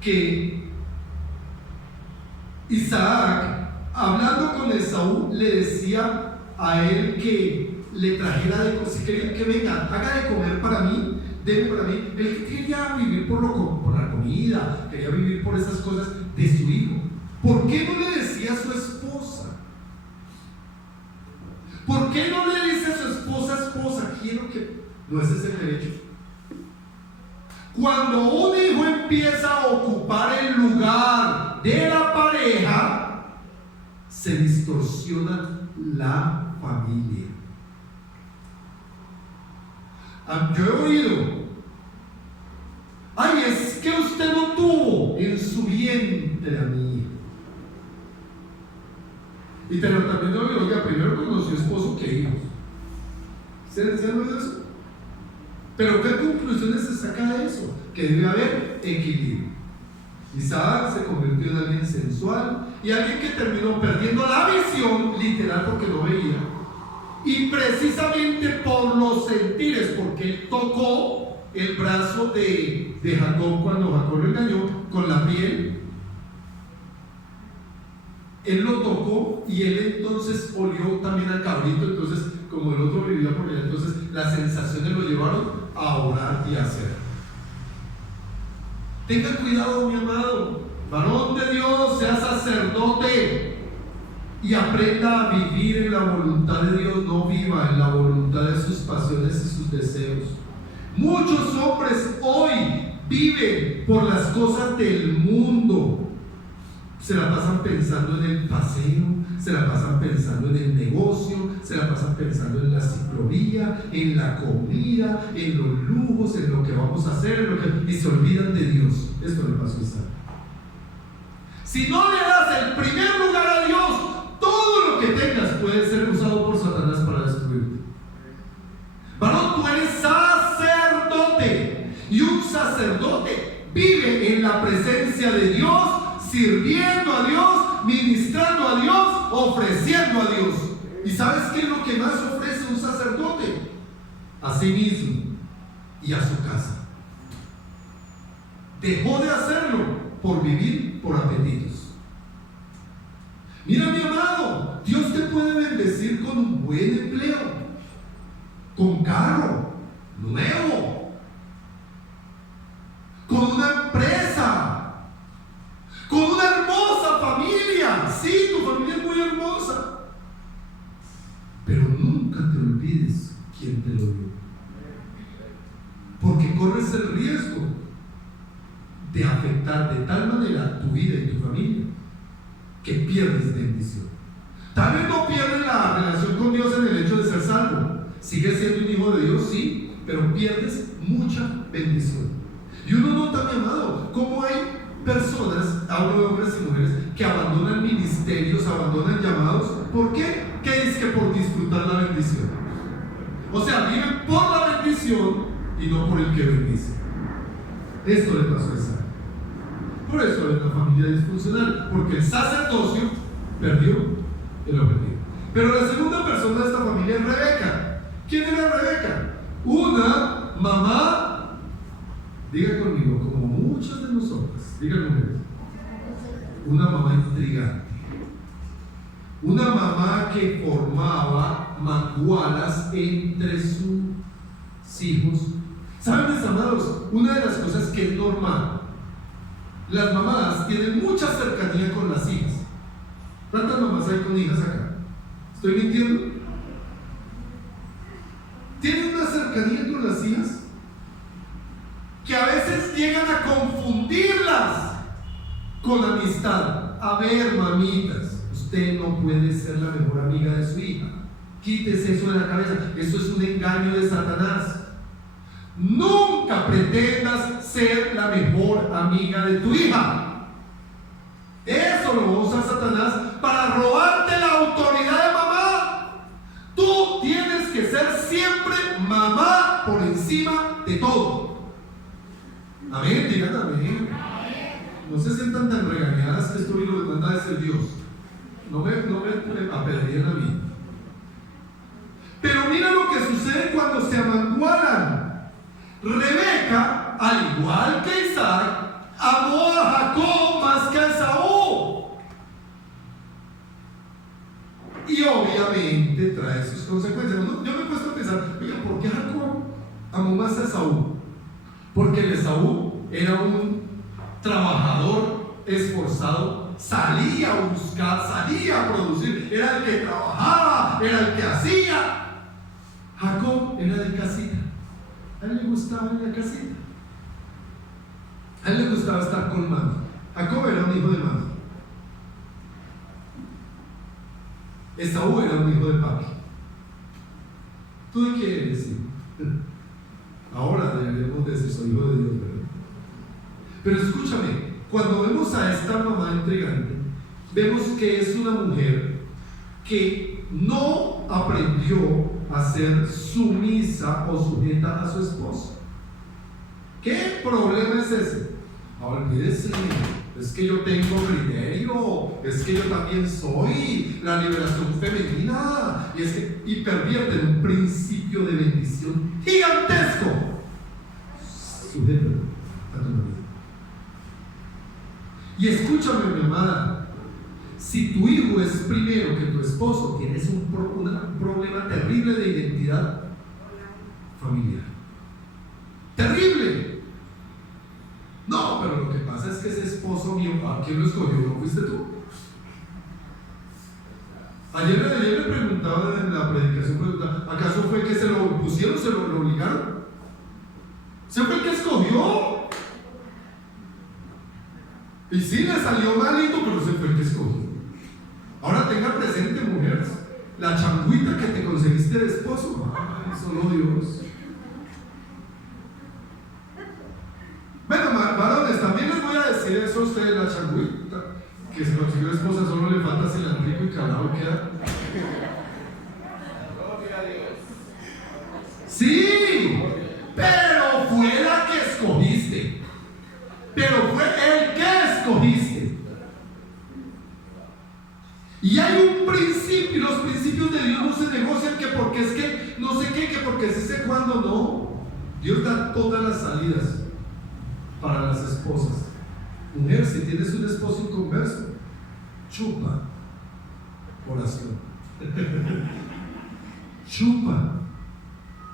que Isaac, hablando con Esaú, le decía a él que le trajera de comer, si quería que venga, haga de comer para mí, deme para mí. Él quería vivir por la comida, quería vivir por esas cosas de su hijo. ¿Por qué no le decía a su esposa? ¿Por qué no le dice a su esposa, quiero que... No, ese es el derecho. Cuando un hijo empieza a ocupar el lugar de la pareja, se distorsiona la familia. Yo he oído, ay, es que usted no tuvo en su vientre a mi hijo. Pero también he oído, oiga, primero conoció esposo que hijos. ¿Se han oído eso? Pero ¿qué conclusiones se saca de eso? Que debe haber equilibrio. Isaac se convirtió en alguien sensual y alguien que terminó perdiendo la visión, literal, porque no veía, y precisamente por los sentires, porque él tocó el brazo de Jacob cuando Jacob lo engañó con la piel. Él lo tocó y él entonces olió también al cabrito. Entonces, como el otro vivía por allá, entonces las sensaciones lo llevaron a orar y a hacer. Tenga cuidado, mi amado, varón de Dios, sea sacerdote y aprenda a vivir en la voluntad de Dios, no viva en la voluntad de sus pasiones y sus deseos. Muchos hombres hoy viven por las cosas del mundo. Se la pasan pensando en el paseo, se la pasan pensando en el negocio, se la pasan pensando en la ciclovía, en la comida, en los lujos, en lo que vamos a hacer, y se olvidan de Dios. Esto le pasó a Isaac. Si no le das el primer lugar a Dios, todo lo que tengas puede ser usado por Satanás para destruirte. Varón, tú eres sacerdote, y un sacerdote vive en la presencia de Dios, sirviendo a Dios, ministrando a Dios, ofreciendo a Dios. ¿Y sabes qué es lo que más ofrece un sacerdote? A sí mismo y a su casa. Dejó de hacerlo por vivir por apetitos. Mira, mi amado, Dios te puede bendecir con un buen empleo, con carro nuevo, con una empresa, con una hermosa familia. Sí, tu familia es muy hermosa, pero nunca te olvides quién te lo dio, porque corres el riesgo de afectar de tal manera tu vida y tu familia que pierdes bendición. Tal vez no pierdes la relación con Dios en el hecho de ser salvo, sigues siendo un hijo de Dios, sí, pero pierdes mucha bendición. Y uno nota, mi amado, cómo hay personas, hablo de hombres y mujeres, que abandonan ministerios, abandonan llamados. ¿Por qué? ¿Qué es que por disfrutar la bendición? O sea, viven por la bendición y no por el que bendice. Esto le pasó a Isaac. Por eso es una familia disfuncional, porque el sacerdocio perdió el objetivo. Pero la segunda persona de esta familia es Rebeca. ¿Quién era Rebeca? Una mamá, diga conmigo, como muchas de nosotras, diga conmigo, una mamá intrigante, una mamá que formaba mangualas entre sus hijos. ¿Saben, mis amados? Una de las cosas que es normal, las mamás tienen mucha cercanía con las hijas. ¿Cuántas mamás hay con hijas acá? ¿Estoy mintiendo? Tienen una cercanía con las hijas que a veces llegan a confundirlas con amistad. A ver, mamitas, usted no puede ser la mejor amiga de su hija. Quítese eso de la cabeza. Eso es un engaño de Satanás. Nunca pretendas ser la mejor amiga de tu hija. Eso lo va a usar Satanás para robarte la autoridad de mamá. Tú tienes que ser siempre mamá por encima de todo. Amén, digan amén. No se sientan tan regañadas que esto lo que manda es el Dios. No me apedreen a mí. Pero mira lo que sucede cuando se amangualan. Rebeca, al igual que Isaac, amó a Jacob más que a Esaú. Y obviamente trae sus consecuencias. Yo me he puesto a pensar, oiga, ¿por qué Jacob amó más a Esaú? Porque el Esaú era un trabajador esforzado, salía a buscar, salía a producir, era el que trabajaba, era el que hacía. Jacob era de casita. A él le gustaba ir a casita. A él le gustaba estar con mami. Jacob era un hijo de mami. Esaú era un hijo de papi. ¿Tú de qué eres, hijo? Ahora deberíamos decir, soy hijo de Dios, ¿verdad? Pero escúchame, cuando vemos a esta mamá intrigante, vemos que es una mujer que no aprendió a ser sumisa o sujeta a su esposo. ¿Qué problema es ese? Olvídese, es que yo tengo criterio, es que yo también soy la liberación femenina, y pervierten un principio de bendición gigantesco. Sujétate a tu marido. Y escúchame, mi amada, si tu hijo es primero que tu esposo, tienes un problema terrible de identidad familiar. ¡Terrible! No, pero lo que pasa es que ese esposo mío, ¿a quién lo escogió? ¿No fuiste tú? Ayer le preguntaba en la predicación, ¿acaso fue que se lo pusieron, se lo obligaron? ¿Se fue el que escogió? Y sí, le salió malito, pero se fue el que escogió. Ahora tenga presente, mujeres, la changuita que te conseguiste de esposo. Ay, solo Dios. Bueno, varones, también les voy a decir eso a ustedes, la changuita que se consiguió de esposa, solo le falta cilantrico y calado queda. Sí, pero fue la que escogiste. Pero fue el que escogiste. Y hay un principio, y los principios de Dios no se negocian, que porque es que no sé qué, que porque sí sé cuándo, no. Dios da todas las salidas para las esposas. Mujer, si tienes un esposo inconverso, chupa oración. Chupa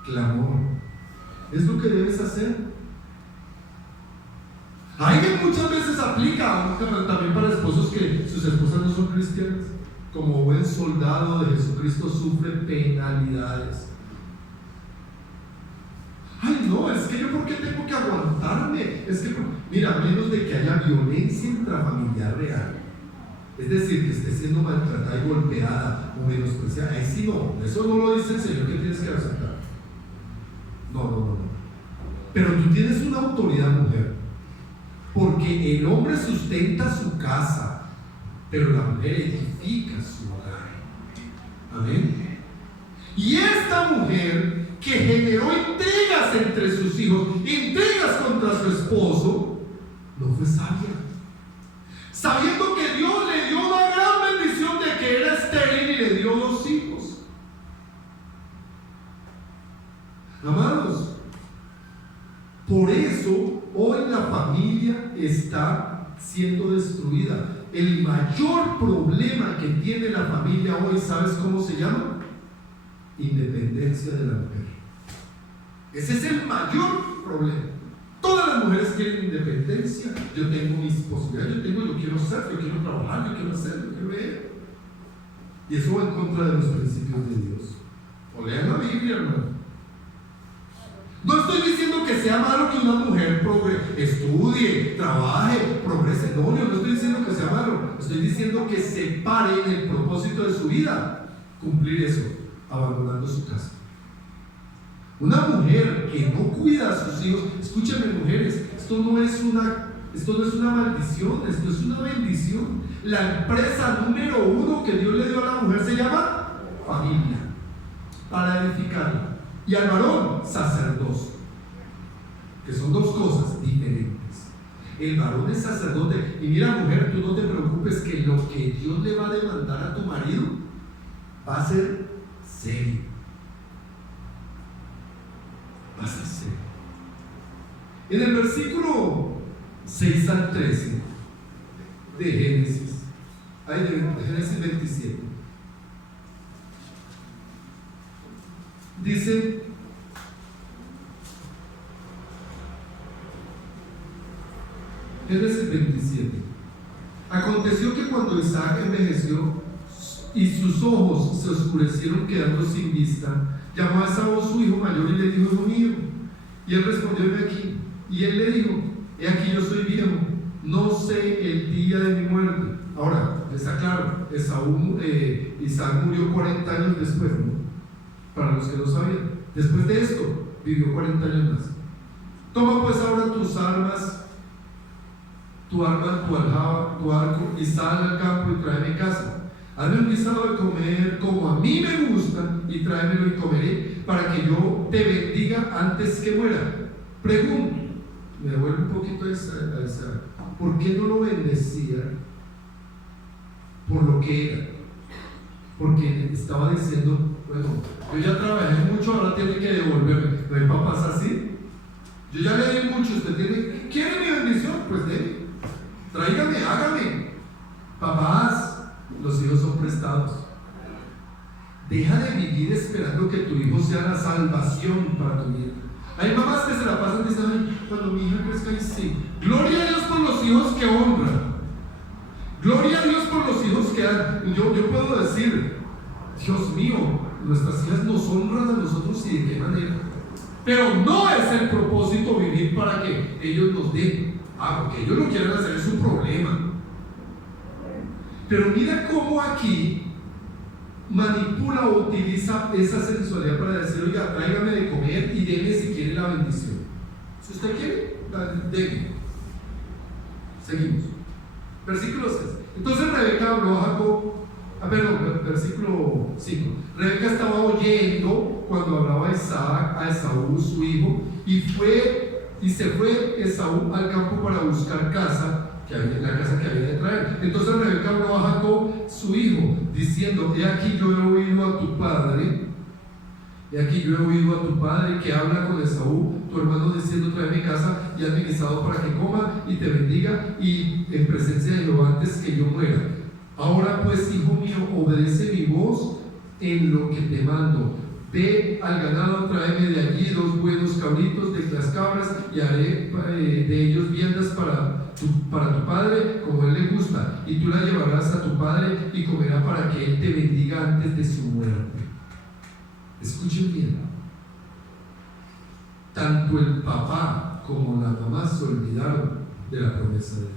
clamor. Es lo que debes hacer. Hay que muchas veces aplica también para esposos que sus esposas no son cristianas. Como buen soldado de Jesucristo sufre penalidades. Ay, no, es que yo ¿por qué tengo que aguantarme? Es que, mira, a menos de que haya violencia intrafamiliar real, es decir, que esté siendo maltratada y golpeada o menospreciada, ahí sí no, eso no lo dice el Señor que tienes que aceptar. No. Pero tú tienes una autoridad, mujer, porque el hombre sustenta su casa, pero la mujer edifica su hogar. Amén. Y esta mujer que generó intrigas entre sus hijos, intrigas contra su esposo, no fue sabia. Sabiendo que Dios le dio una gran bendición de que era estéril y le dio 2 hijos. Amados, por eso hoy la familia está siendo destruida. El mayor problema que tiene la familia hoy, ¿sabes cómo se llama? Independencia de la mujer. Ese es el mayor problema. Todas las mujeres quieren independencia. Yo tengo mis posibilidades, yo quiero ser, yo quiero trabajar, yo quiero hacer, yo quiero ver. Y eso va en contra de los principios de Dios. O lean la Biblia, hermano. No estoy diciendo que sea malo que una mujer estudie, trabaje, progrese. No, yo no estoy diciendo que sea malo. Estoy diciendo que se pare en el propósito de su vida cumplir eso, abandonando su casa. Una mujer que no cuida a sus hijos, escúchenme, mujeres, esto no es una esto no es una maldición, esto es una bendición. La empresa número 1 que Dios le dio a la mujer se llama familia, para edificarla. Y al varón, sacerdocio, que son dos cosas diferentes. El varón es sacerdote. Y mira, mujer, tú no te preocupes, que lo que Dios le va a demandar a tu marido va a ser serio. Va a ser serio. En el versículo 6 al 13 de Génesis, de Génesis 27, dice: Génesis 27. Aconteció que cuando Isaac envejeció y sus ojos se oscurecieron quedando sin vista, llamó a Esaú su hijo mayor y le dijo: hijo mío. Y él respondió: heme aquí. Y él le dijo: he aquí, yo soy viejo, no sé el día de mi muerte. Ahora, está claro, Isaac murió 40 años después, ¿no? Para los que no sabían. Después de esto, vivió 40 años más. Toma pues ahora tus armas, tu aljaba, tu arco, y sal al campo y tráeme casa. Hazme un guisado de comer como a mí me gusta, y tráemelo y comeré, para que yo te bendiga antes que muera. Pregunto, me devuelvo un poquito a esa, ¿por qué no lo bendecía por lo que era? Porque estaba diciendo: bueno, yo ya trabajé mucho, ahora tiene que devolverme. ¿No hay papás así? Yo ya le di mucho, usted ¿quiere mi bendición? Pues déme, tráigame, hágame. Papás, los hijos son prestados. Deja de vivir esperando que tu hijo sea la salvación para tu vida. Hay mamás que se la pasan diciendo: cuando mi hija crezca, y sí. Gloria a Dios por los hijos que honran. Gloria a Dios por los hijos que dan. Yo puedo decir: Dios mío, nuestras hijas nos honran a nosotros, y de qué manera. Pero no es el propósito vivir para que ellos nos den. Porque ellos lo quieren hacer, es su problema. Pero mira cómo aquí manipula o utiliza esa sensualidad para decir: oiga, tráigame de comer y deme si quiere la bendición. Si usted quiere, deme. Seguimos. Versículo 6. Entonces Rebeca habló a Jacob. Versículo 5. Rebeca estaba oyendo cuando hablaba a Esaú, su hijo, y se fue Esaú al campo para buscar casa, la casa que había de traer. Entonces Rebeca habló a Jacob, su hijo, diciendo: he aquí, yo he oído a tu padre que habla con Esaú, tu hermano, diciendo: tráeme casa y hazme guisado para que coma y te bendiga, y en presencia de Jehová antes que yo muera. Ahora pues, hijo mío, obedece mi voz en lo que te mando. Ve al ganado, tráeme de allí 2 buenos cabritos de las cabras, y haré de ellos viandas para tu padre, como él le gusta, y tú la llevarás a tu padre, y comerá, para que él te bendiga antes de su muerte. Escuchen bien. Tanto el papá como la mamá se olvidaron de la promesa de Dios.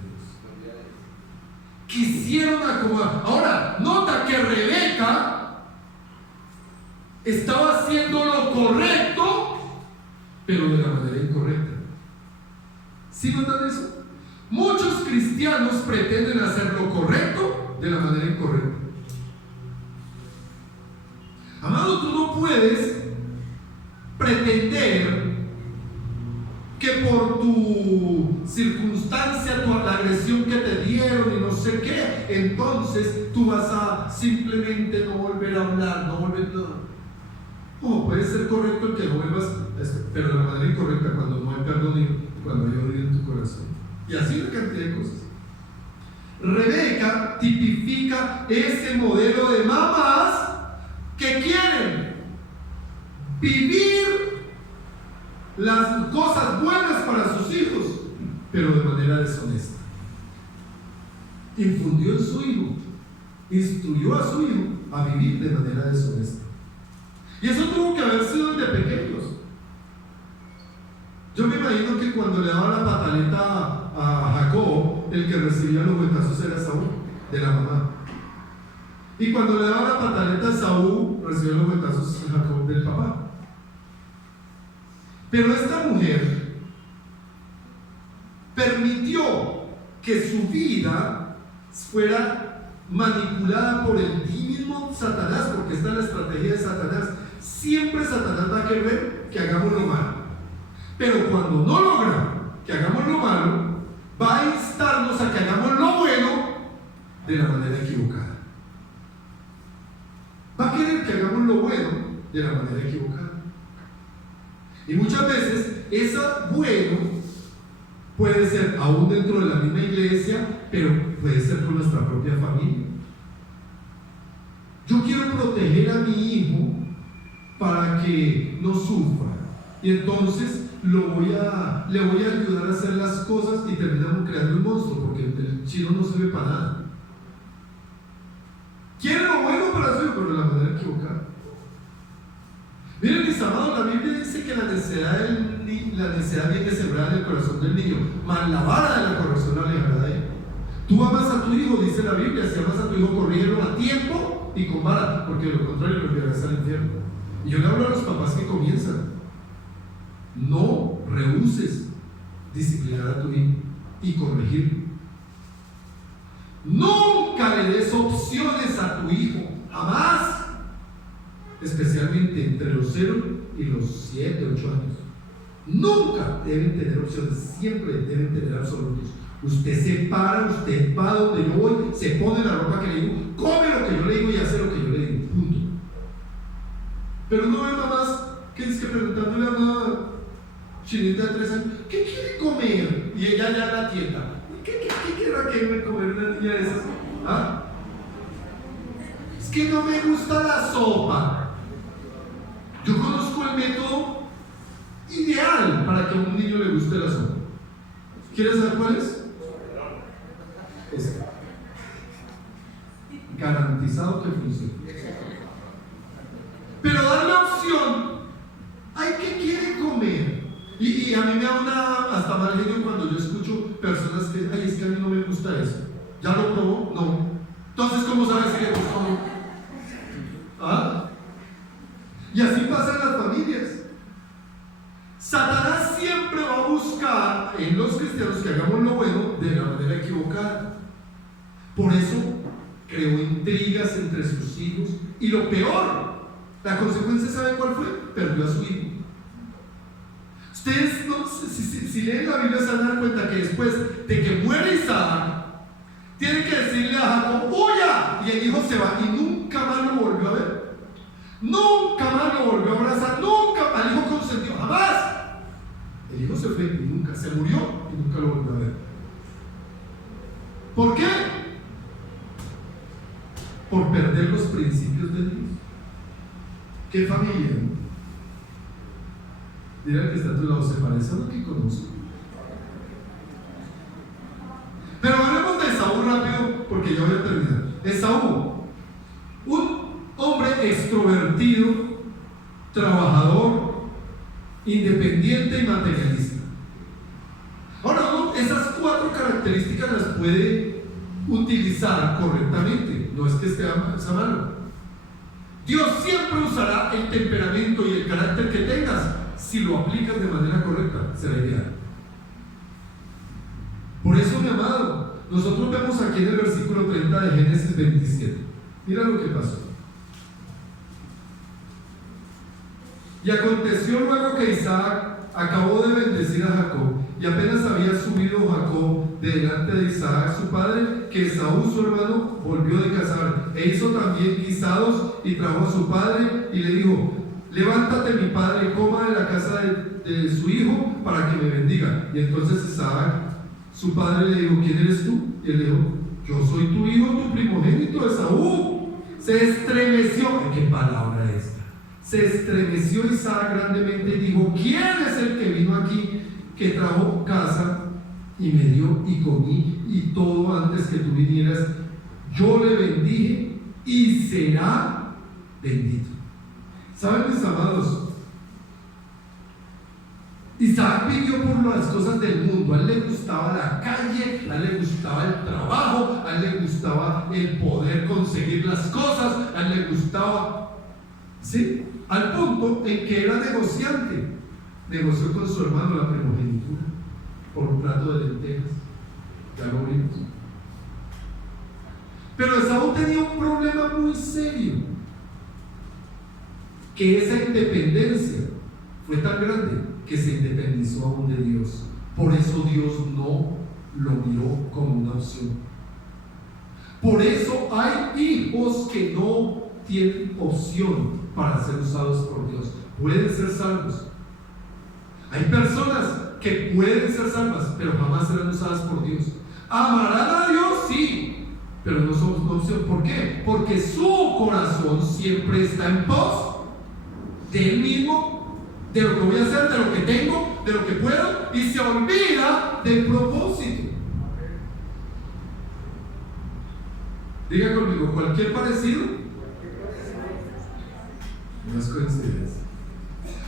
Quisieron acomodar. Ahora, nota que Rebeca estaba haciendo lo correcto, pero de la manera incorrecta. ¿Sí notan eso? Muchos cristianos pretenden hacer lo correcto de la manera incorrecta. Amado, tú no puedes pretender que por tu circunstancia, la agresión que te dieron y no sé qué, entonces tú vas a simplemente no volver a hablar, no volver a... puede ser correcto el que no vuelvas, pero de la manera incorrecta, cuando no hay perdón y cuando hay odio en tu corazón. Y así una cantidad de cosas. Rebeca tipifica ese modelo de mamás que quieren vivir las cosas buenas para sus hijos, pero de manera deshonesta. Infundió en su hijo, instruyó a su hijo a vivir de manera deshonesta. Y eso tuvo que haber sido desde pequeños. Yo me imagino que cuando le daba la pataleta a Jacob, el que recibía los huetazos era Saúl, de la mamá. Y cuando le daba la pataleta a Saúl, recibía los huetazos a Jacob, del papá. Pero esta mujer permitió vida fuera manipulada por el mismo Satanás, porque esta es la estrategia de Satanás. Siempre Satanás va a querer que hagamos lo malo, pero cuando no logra que hagamos lo malo, va a instarnos a que hagamos lo bueno de la manera equivocada. Va a querer que hagamos lo bueno de la manera equivocada. Y muchas veces, ese bueno puede ser aún dentro de la misma iglesia, pero puede ser con nuestra propia familia. Yo quiero proteger a mi hijo para que no sufra, y entonces le voy a ayudar a hacer las cosas, y terminamos creando un monstruo, porque el chino no sirve para nada. Quiere lo bueno para su hijo, pero de la manera equivocada. Miren, mis amados, la Biblia dice que la necedad viene sembrada en el corazón del niño, mas la vara de la corrección la alejará de él. Tú amas a tu hijo, dice la Biblia, si amas a tu hijo, corrígelo a tiempo y con vara, porque de lo contrario lo enviarás al infierno. Y yo le hablo a los papás que comienzan: no rehuses disciplinar a tu hijo y corregirlo. Nunca le des opciones a tu hijo, jamás. Especialmente entre los 0 y los 7, 8 años. Nunca deben tener opciones, siempre deben tener absolutos. Usted se para, usted va donde yo voy, se pone la ropa que le digo, come lo que yo le digo y hace lo que yo le digo, punto. Pero no hay mamás que es que preguntándole a una chinita de 3 años, ¿qué quiere comer? Y ella ya en la tienda, ¿qué quiere que comer una niña de esas? ¿Ah? Es que no me gusta la sopa. Yo conozco el método ideal para que a un niño le guste la sopa. ¿Quieres saber cuál es? Este. Garantizado que funciona. Pero darle opción. Ay, ¿qué quiere comer? Y a mí me da hasta mal genio cuando yo escucho personas que, ay, es que a mí no me gusta eso. ¿Ya lo probó? No. Entonces, ¿cómo sabes si le gustó o no? ¿Ah? Y así pasa en las familias. Satanás siempre va a buscar en los cristianos que hagamos lo bueno de la manera equivocada. Por eso creó intrigas entre sus hijos. Y lo peor, la consecuencia, ¿saben cuál fue? Perdió a su hijo. Ustedes, no, si leen la Biblia, se van a dar cuenta que después de que muere Isaac, tienen que decirle a Jacob: ¡huya! Y el hijo se va y nunca más lo volvió a ver. Nunca más lo volvió a abrazar, nunca al hijo consentido, jamás. El hijo se fue y nunca, se murió y nunca lo volvió a ver. ¿Por qué? Por perder los principios de Dios. ¿Qué familia? Dirá el que está a tu lado, se parece a lo que conozco. Pero hablemos de Esaú rápido, porque ya voy a terminar. Esaú, un hombre extrovertido, trabajador, independiente y materialista. Ahora, esas 4 características las puede utilizar correctamente. No es que esté malo. Dios siempre usará el temperamento y el carácter que tengas. Si lo aplicas de manera correcta, será ideal. Por eso, mi amado, nosotros vemos aquí en el versículo 30 de Génesis 27. Mira lo que pasó. Y aconteció luego que Isaac acabó de bendecir a Jacob, y apenas había subido Jacob de delante de Isaac su padre, que Esaú su hermano volvió de cazar, e hizo también guisados y trajo a su padre y le dijo: levántate mi padre, coma de la casa de su hijo para que me bendiga. Y entonces Isaac su padre le dijo: ¿quién eres tú? Y él le dijo: yo soy tu hijo, tu primogénito Esaú. Se estremeció. ¿Qué palabra es esta? Se estremeció Isaac grandemente y dijo: ¿quién es el que vino aquí, que trajo casa y me dio y comí y todo antes que tú vinieras? Yo le bendije y será bendito. ¿Saben, mis amados? Isaac vivió por las cosas del mundo. A él le gustaba la calle, a él le gustaba el trabajo, a él le gustaba el poder conseguir las cosas, a él le gustaba, ¿sí? Al punto en que era negociante. Negoció con su hermano la primogenitura por un plato de lentejas. Ya lo vimos. Pero Esaú tenía un problema muy serio, que esa independencia fue tan grande que se independizó aún de Dios. Por eso Dios no lo miró como una opción. Por eso hay hijos que no tienen opción para ser usados por Dios. Pueden ser salvos. Hay personas que pueden ser salvas, pero jamás serán usadas por Dios. ¿Amarán a Dios? Sí, pero no somos una opción. ¿Por qué? Porque su corazón siempre está en pos de él mismo, de lo que voy a hacer, de lo que tengo, de lo que puedo, y se olvida del propósito. Diga conmigo, cualquier parecido, unas coincidencias.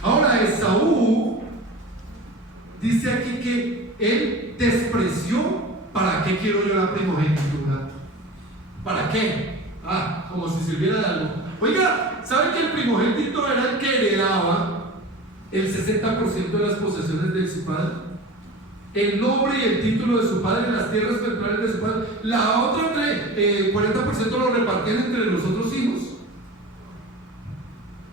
Ahora, Esaú dice aquí que él despreció. ¿Para qué quiero yo la primogenitura? ¿Para qué? Como si sirviera de algo. Oiga, ¿saben que el primogénito era el que heredaba el 60% de las posesiones de su padre? El nombre y el título de su padre, las tierras temporales de su padre. La otra 40% lo repartían entre los otros hijos.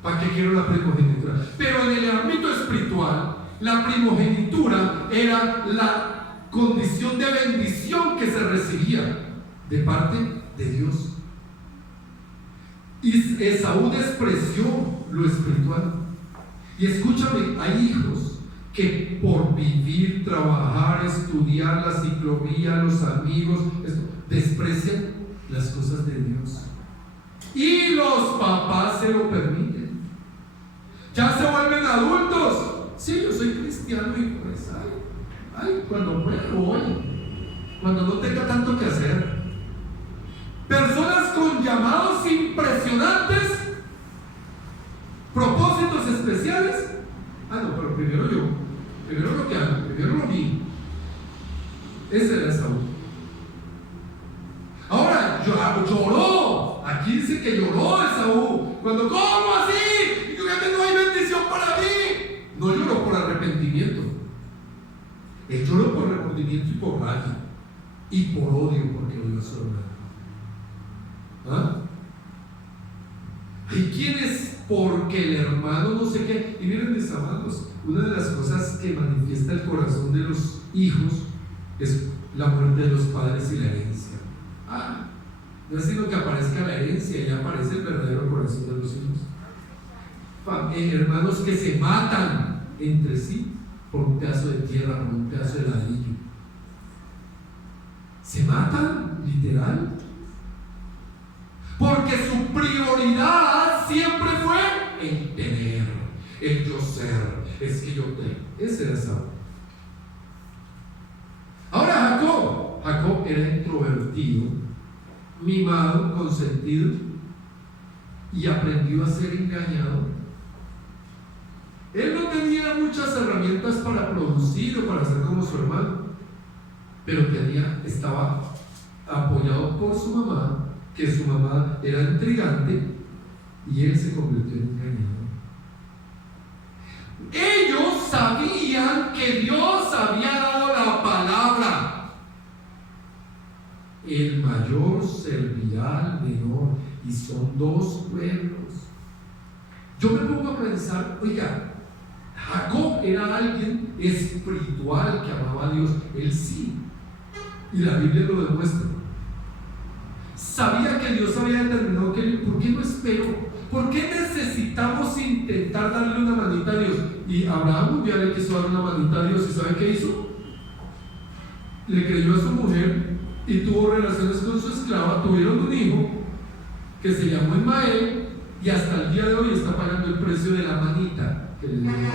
¿Para qué quiero la primogenitura? Pero en el ámbito espiritual, la primogenitura era la condición de bendición que se recibía de parte de Dios. Y Esaú despreció lo espiritual. Y escúchame, hay hijos que por vivir, trabajar, estudiar, la ciclovía, los amigos, desprecian las cosas de Dios. Y los papás se lo permiten. Ya se vuelven adultos. Sí, yo soy cristiano y pues, cuando pueda voy, cuando no tenga tanto que hacer. Personas con llamados impresionantes, propósitos especiales. No, pero primero yo, primero lo que hago, primero lo mío. Ese era Esaú. Ahora, lloró. Aquí dice que lloró Esaú. Cuando, ¿cómo así? Yo ya no hay bendición para mí. No lloró por arrepentimiento. Él lloró por remordimiento y por rabia. Y por odio, porque odió a su hermano. Hay quienes, porque el hermano no sé qué. Y miren, mis amados, una de las cosas que manifiesta el corazón de los hijos es la muerte de los padres y la herencia. No es sino que aparezca la herencia, y aparece el verdadero corazón de los hijos. Hermanos que se matan entre sí por un pedazo de tierra, por un pedazo de ladrillo. Se matan, literal. Porque su prioridad siempre fue el tener, el yo ser. Es que yo tengo. Ese era Esaú. Ahora Jacob era introvertido, mimado, consentido, y aprendió a ser engañado. Él no tenía muchas herramientas para producir o para ser como su hermano, pero estaba apoyado por su mamá, que su mamá era intrigante, y él se convirtió en engañador. Ellos sabían que Dios había dado la palabra: el mayor servirá al menor, y son dos pueblos. Yo me pongo a pensar, oiga, Jacob era alguien espiritual que amaba a Dios, él sí, y la Biblia lo demuestra. Sabía que Dios había determinado que, ¿por qué no espero? ¿Por qué necesitamos intentar darle una manita a Dios? Y Abraham un día le quiso dar una manita a Dios, ¿y sabe qué hizo? Le creyó a su mujer y tuvo relaciones con su esclava, tuvieron un hijo que se llamó Ismael, y hasta el día de hoy está pagando el precio de la manita que le dio Dios.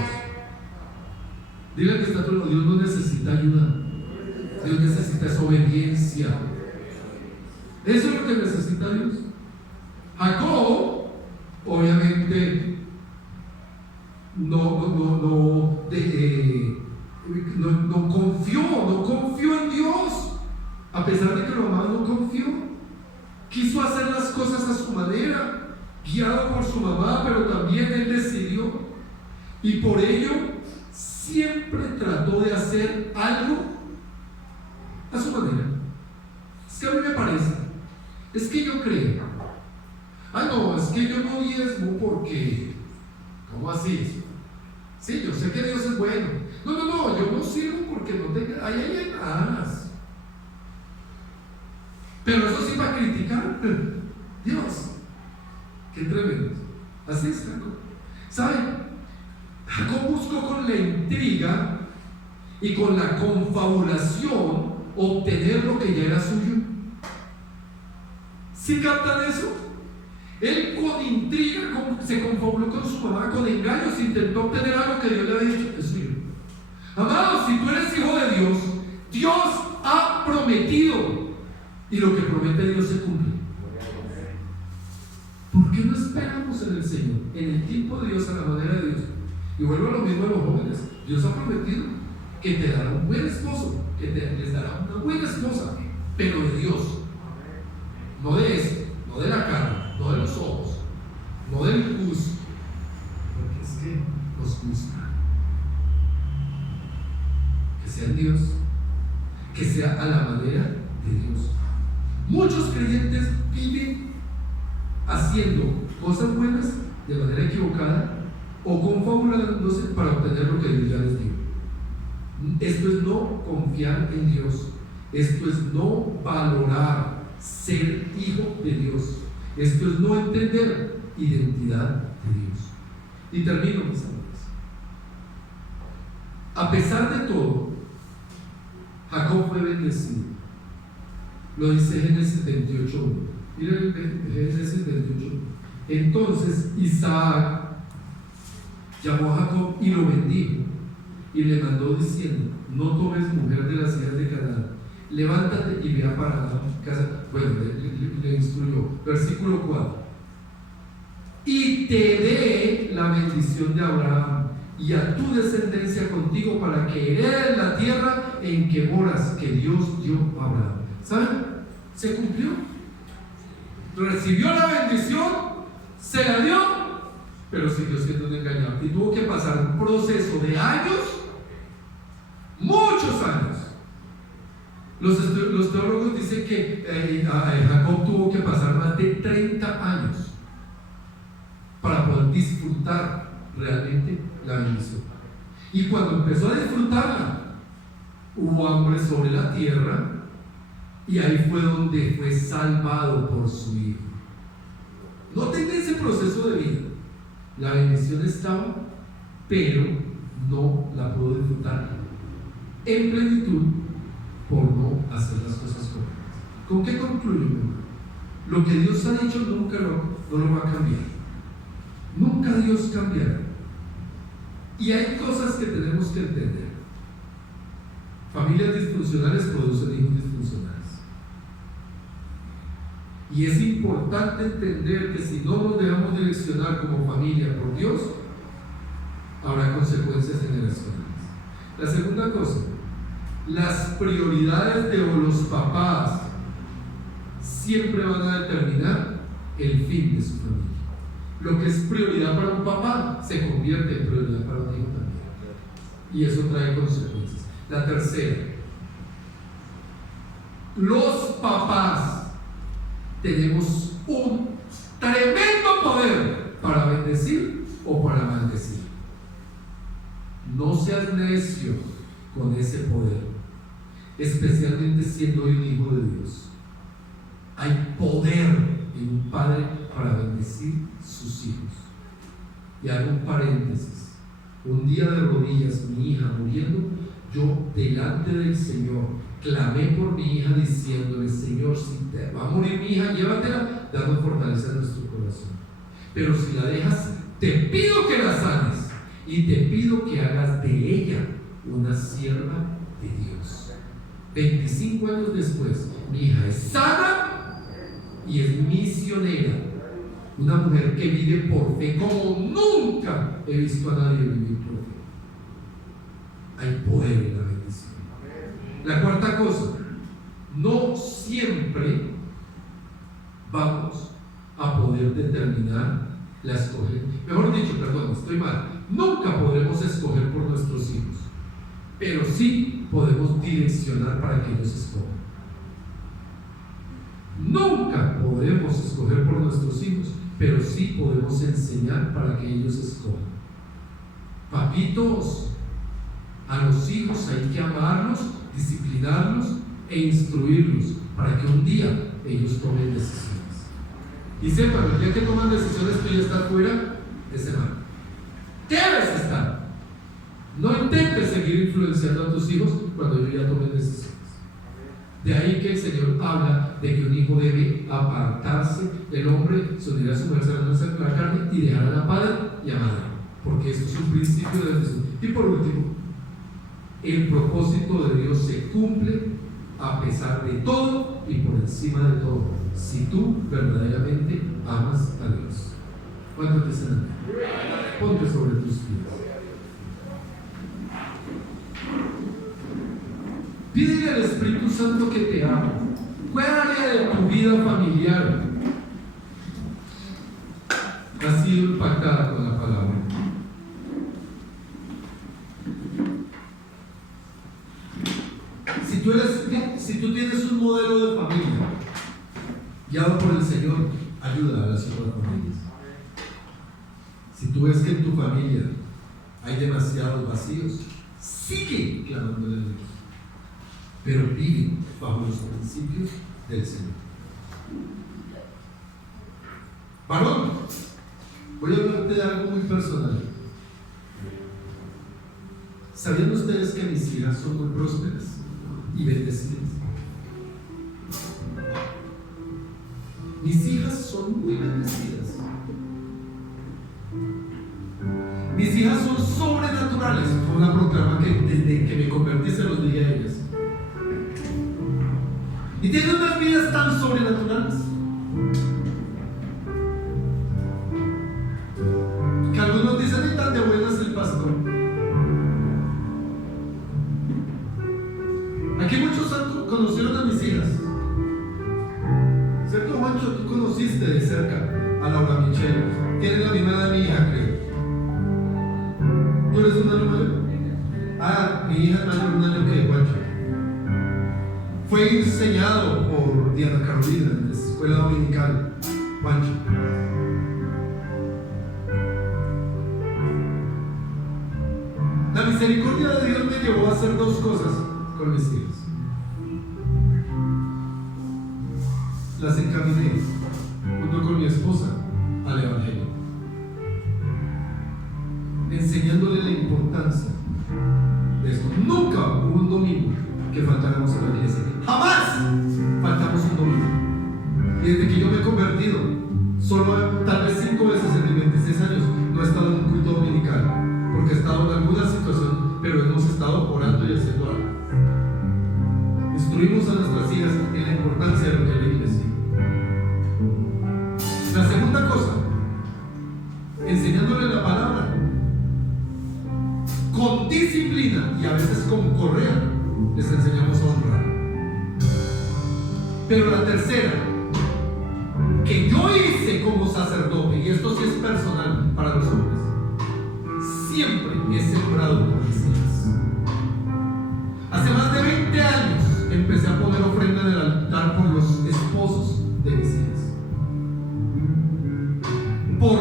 Dile que está todo, Dios no necesita ayuda, Dios necesita esa obediencia. Eso es lo que necesita Dios. Jacob, obviamente, no confió en Dios. A pesar de que lo amaba, no confió. Quiso hacer las cosas a su manera, guiado por su mamá, pero también él decidió. Y por ello, siempre trató de hacer algo a su manera. Es que a mí me parece Es que yo creo. Ah, no, es que yo no diezmo porque. ¿Cómo así? Sí, yo sé que Dios es bueno. No, yo no sirvo porque no tenga. Ahí hay más. Pero eso sí para criticar. Dios, qué tremendo. Así es, Jacob. ¿Saben? Jacob buscó con la intriga y con la confabulación obtener lo que ya era suyo. ¿Sí captan eso? Él con intriga se confabuló con su mamá, con engaños intentó obtener algo que Dios le había dicho es suyo. Amados, si tú eres hijo de Dios, Dios ha prometido y lo que promete Dios se cumple. ¿Por qué no esperamos en el Señor, en el tiempo de Dios, a la manera de Dios? Y vuelvo a lo mismo de los jóvenes. Dios ha prometido que te dará un buen esposo, que les dará una buena esposa, pero de Dios, no de esto, no de la carne, no de los ojos, no del gusto, porque es que nos gusta que sea Dios, que sea a la manera de Dios. Muchos creyentes viven haciendo cosas buenas de manera equivocada o confabulándose para obtener lo que Dios ya les dio. Esto es no confiar en Dios, esto es no valorar ser hijo de Dios, esto es no entender identidad de Dios. Y termino, mis amigos. A pesar de todo, Jacob fue bendecido. Lo dice Génesis 28. Mira Génesis 28. Entonces Isaac llamó a Jacob y lo bendijo y le mandó diciendo: no tomes mujer de las hijas de Canaán, levántate y ve a Parán, casa. Bueno, le instruyó. Versículo 4: y te dé la bendición de Abraham y a tu descendencia contigo para que heredes la tierra en que moras, que Dios dio a Abraham. ¿Saben? Se cumplió. Recibió la bendición, se la dio, pero siguió siendo un engañado y tuvo que pasar un proceso de años, muchos años. Los teólogos dicen que Jacob tuvo que pasar más de 30 años para poder disfrutar realmente la bendición. Y cuando empezó a disfrutarla, hubo hambre sobre la tierra y ahí fue donde fue salvado por su hijo. No tenga ese proceso de vida. La bendición estaba, pero no la pudo disfrutar en plenitud por no hacer las cosas correctas. ¿Con qué concluyo, mi hermano? Lo que Dios ha dicho nunca no lo va a cambiar. Nunca Dios cambiará. Y hay cosas que tenemos que entender. Familias disfuncionales producen hijos disfuncionales. Y es importante entender que si no nos dejamos direccionar como familia por Dios, habrá consecuencias generacionales. La segunda cosa, las prioridades de los papás siempre van a determinar el fin de su familia. Lo que es prioridad para un papá se convierte en prioridad para un hijo también. Y eso trae consecuencias. La tercera, los papás tenemos un tremendo poder para bendecir o para maldecir. No seas necio con ese poder, especialmente siendo un hijo de Dios. Hay poder en un padre para bendecir sus hijos. Y hago un paréntesis. Un día de rodillas, mi hija muriendo, yo delante del Señor clamé por mi hija diciéndole: Señor, si te va a morir mi hija, llévatela, dando fortaleza a nuestro corazón. Pero si la dejas, te pido que la sanes y te pido que hagas de ella una sierva de Dios. 25 años después, mi hija es sana y es misionera. Una mujer que vive por fe como nunca he visto a nadie vivir por fe. Hay poder en la bendición. La cuarta cosa, no siempre vamos a poder determinar la escoger. Mejor dicho, perdón, estoy mal. Nunca podremos escoger por nuestros hijos, pero sí podemos direccionar para que ellos escojan. Nunca podemos escoger por nuestros hijos, pero sí podemos enseñar para que ellos escojan. Papitos, a los hijos hay que amarlos, disciplinarlos e instruirlos para que un día ellos tomen decisiones. Y sepan, el día que toman decisiones, tú ya estás fuera de semana. Debes estar. No intentes seguir influenciando a tus hijos cuando ellos ya tomen decisiones. De ahí que el Señor habla de que un hijo debe apartarse del hombre, se unirá a su mujer, será la carne y dejará a padre y a madre, porque esto es un principio de Jesús. Y por último, el propósito de Dios se cumple a pesar de todo y por encima de todo, si tú verdaderamente amas a Dios. ¿Cuántos dicen amén? Ponte sobre tus pies. Pídele al Espíritu Santo que te ame. ¿Cuál área de tu vida familiar ha sido impactada con la palabra? Si tú tienes un modelo de familia guiado por el Señor, ayuda a las otras familias. Si tú ves que en tu familia hay demasiados vacíos, sigue clamándole a Dios, pero vive bajo los principios del Señor. Varón, voy a hablarte de algo muy personal. ¿Sabían ustedes que mis hijas son muy prósperas y bendecidas? Mis hijas son muy bendecidas. Mis hijas son sobrenaturales. Fue una proclama que desde que me convertí se los dije a ellas. Y tienen unas vidas tan sobrenaturales que algunos dicen: "Ni tan de buenas el pastor". Aquí muchos conocieron a mis hijas, ¿cierto, Juancho? Tú conociste de cerca a Laura Michelle. Tiene la misma edad de mi hija, creo. ¿Tú eres un año mayor? Ah, mi hija es mayor un año que Juancho. Fue enseñado por Diana Carolina en la escuela dominical, Juancho. La misericordia de Dios me llevó a hacer dos cosas con mis hijas. Las encaminé junto con mi esposa al Evangelio, enseñándole la importancia de esto. Nunca hubo un domingo que faltáramos a la iglesia. Jamás faltamos un domingo. Y desde que yo me he convertido, solo tal vez 5 veces en mis 26 años no he estado en un culto dominical, porque he estado en alguna situación, pero hemos estado orando y haciendo algo. Instruimos a nuestras hijas en la importancia de lo que es la iglesia. La segunda cosa, enseñándole la palabra con disciplina y a veces con correa, les enseñamos a honrar. Pero la tercera, que yo hice como sacerdote, y esto sí es personal para los hombres, siempre he sembrado por mis hijas. Hace más de 20 años empecé a poner ofrenda en el altar por los esposos de mis hijas, por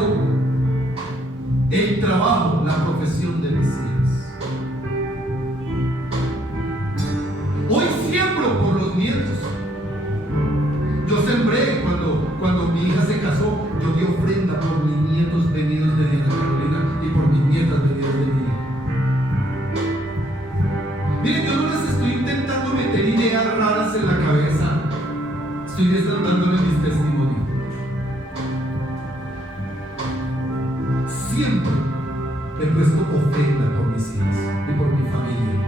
el trabajo, la profesión de mis hijas. Hoy siembro por los nietos. Yo sembré cuando mi hija se casó. Yo di ofrenda por mis nietos venidos de Diana Carolina y por mis nietas venidas de mi hija. Miren, yo no les estoy intentando meter ideas raras en la cabeza. Estoy dándoles mis testimonios. Siempre he puesto ofrenda por mis hijas y por mi familia,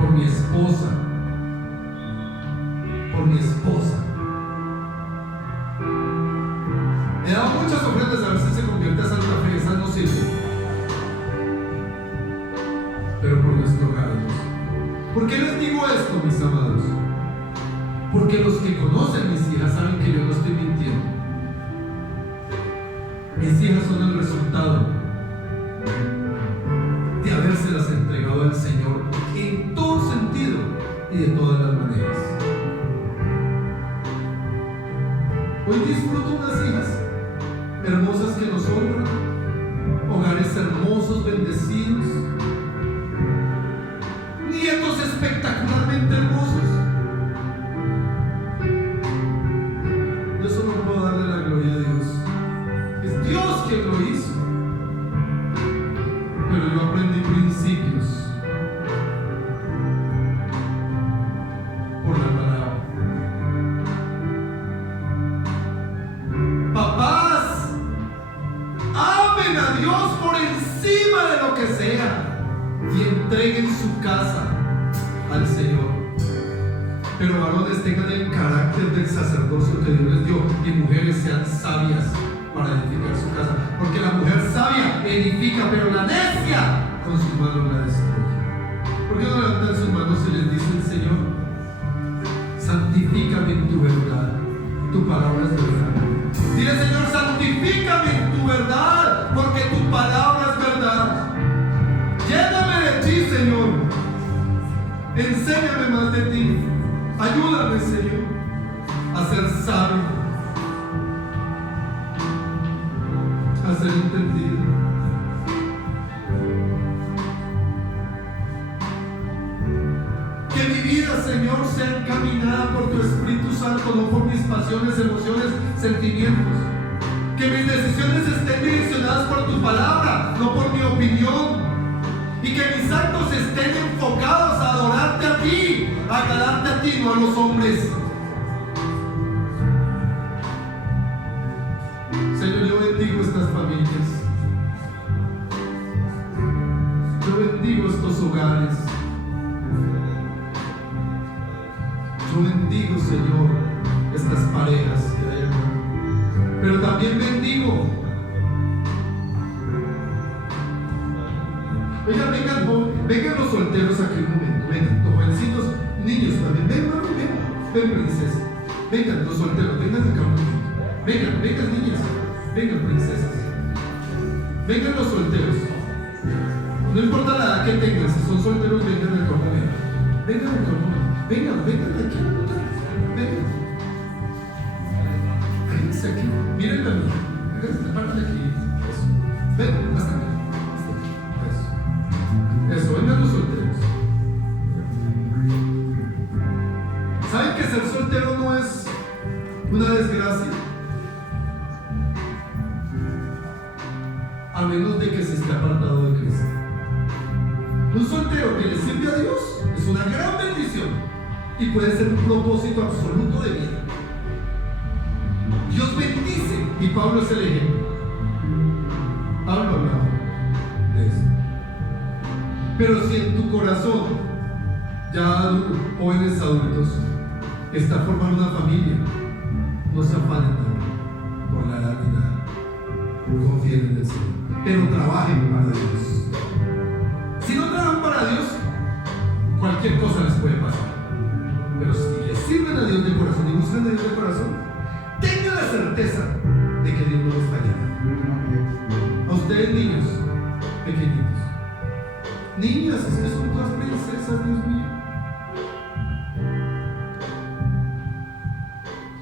por mi esposa, por mi esposa. He dado muchas ofrendas, a veces se convierte a Santa Fe, esas no sirven, pero por nuestro hogar. ¿Por qué les digo esto, mis amados? Porque los que conocen mis hijas saben que yo no estoy mintiendo. Mis hijas son el resultado de habérselas entregado al Señor en todo sentido y de todas las maneras. a Dios por encima de lo que sea y entreguen su casa al Señor. Pero varones, tengan el carácter del sacerdocio que Dios les dio, y mujeres, sean sabias para edificar su casa, porque la mujer sabia edifica, pero la necia con sus manos la destruye. ¿Por qué no levantan sus manos y les dice el Señor: santifícame en tu verdad, tu palabra es verdad? Dile: Señor, santifícame en tu verdad, porque tu palabra es verdad. Lléname de ti, Señor. Enséñame más de ti. Ayúdame, Señor, a ser sabio, a ser entendido. Que mi vida, Señor, sea encaminada por tu Espíritu Santo, no por mis pasiones, emociones, sentimientos. Que mis decisiones estén direccionadas por tu palabra, no por mi opinión. Y que mis actos estén enfocados a adorarte a ti, a agradarte a ti, no a los hombres. Señor, yo bendigo estas familias. Yo bendigo estos hogares. Yo bendigo, Señor, estas parejas que hay acá. Pero también bendigo. Oigan, vengan los solteros aquí un momento. Vengan, los jovencitos, niños también. Ven, princesa. Vengan, los solteros, vengan acá un momento. Vengan, niñas. Vengan, princesas. Vengan los solteros. No importa la edad que tengan, si son solteros, vengan acá un momento. Vengan acá un momento. Vengan aquí. Vengan. Vénganse aquí. Miren a mí. Párate aquí. Eso. Ven, hasta acá. Eso, vengan los solteros. ¿Saben que ser soltero no es una desgracia? A menos de que se esté apartado de Cristo. Un soltero que le sirve a Dios es una gran bendición y puede ser un propósito absoluto de vida. Dios bendice, y Pablo es el ejemplo. Pablo hablaba de eso. Pero si en tu corazón, ya jóvenes adultos, está formando una familia, no se afanen por la edad ni nada. Confíen en el Señor, pero trabajen para Dios. Si no trabajan para Dios, cualquier cosa les puede pasar. Pero si les sirven a Dios de corazón y buscan a Dios de corazón, tengan la certeza de que Dios no les fallará. A ustedes, niños pequeñitos, niñas, es que son todas princesas, Dios mío.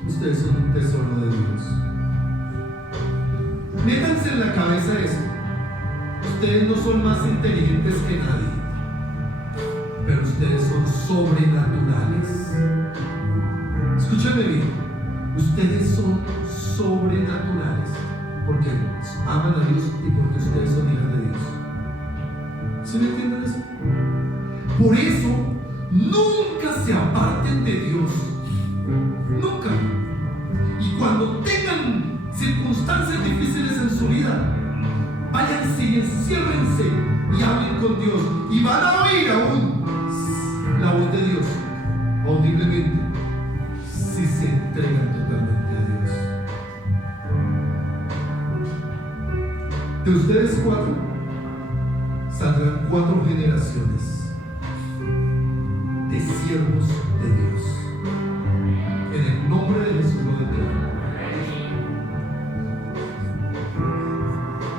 Ustedes son un tesoro de Dios. Métanse en la cabeza eso. Ustedes no son más inteligentes que nadie, pero ustedes son sobrenaturales. Escúchame bien. Ustedes son sobrenaturales porque aman a Dios y porque ustedes son hijas de Dios. ¿Sí me entienden eso? Por eso, nunca se aparten de Dios. Nunca. Y cuando tengan circunstancias difíciles en su vida, váyanse y enciérrense y hablen con Dios. Y van a oír aún la voz de Dios audiblemente si se entregan totalmente a Dios. De ustedes 4 saldrán 4 generaciones de siervos de Dios. En el nombre de Jesús lo declaro.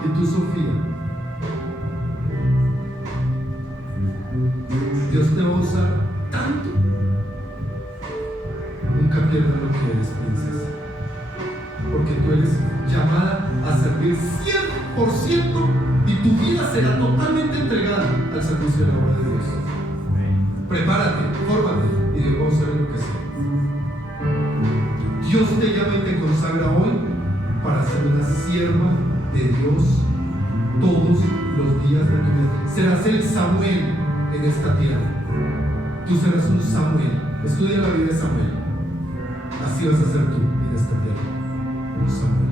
Y tú, Sofía, Dios te va a usar tanto. Nunca pierdas lo que eres, princesa, porque tú eres llamada a servir 100% y tu vida será totalmente entregada al servicio de la obra de Dios. Prepárate, fórmate y Dios va a hacer lo que sea. Dios te llama y te consagra hoy para ser una sierva de Dios todos los días de tu vida. Serás el Samuel en esta tierra. Tú serás un Samuel. Estudia la vida de Samuel. Así vas a ser tú en esta tierra, un Samuel.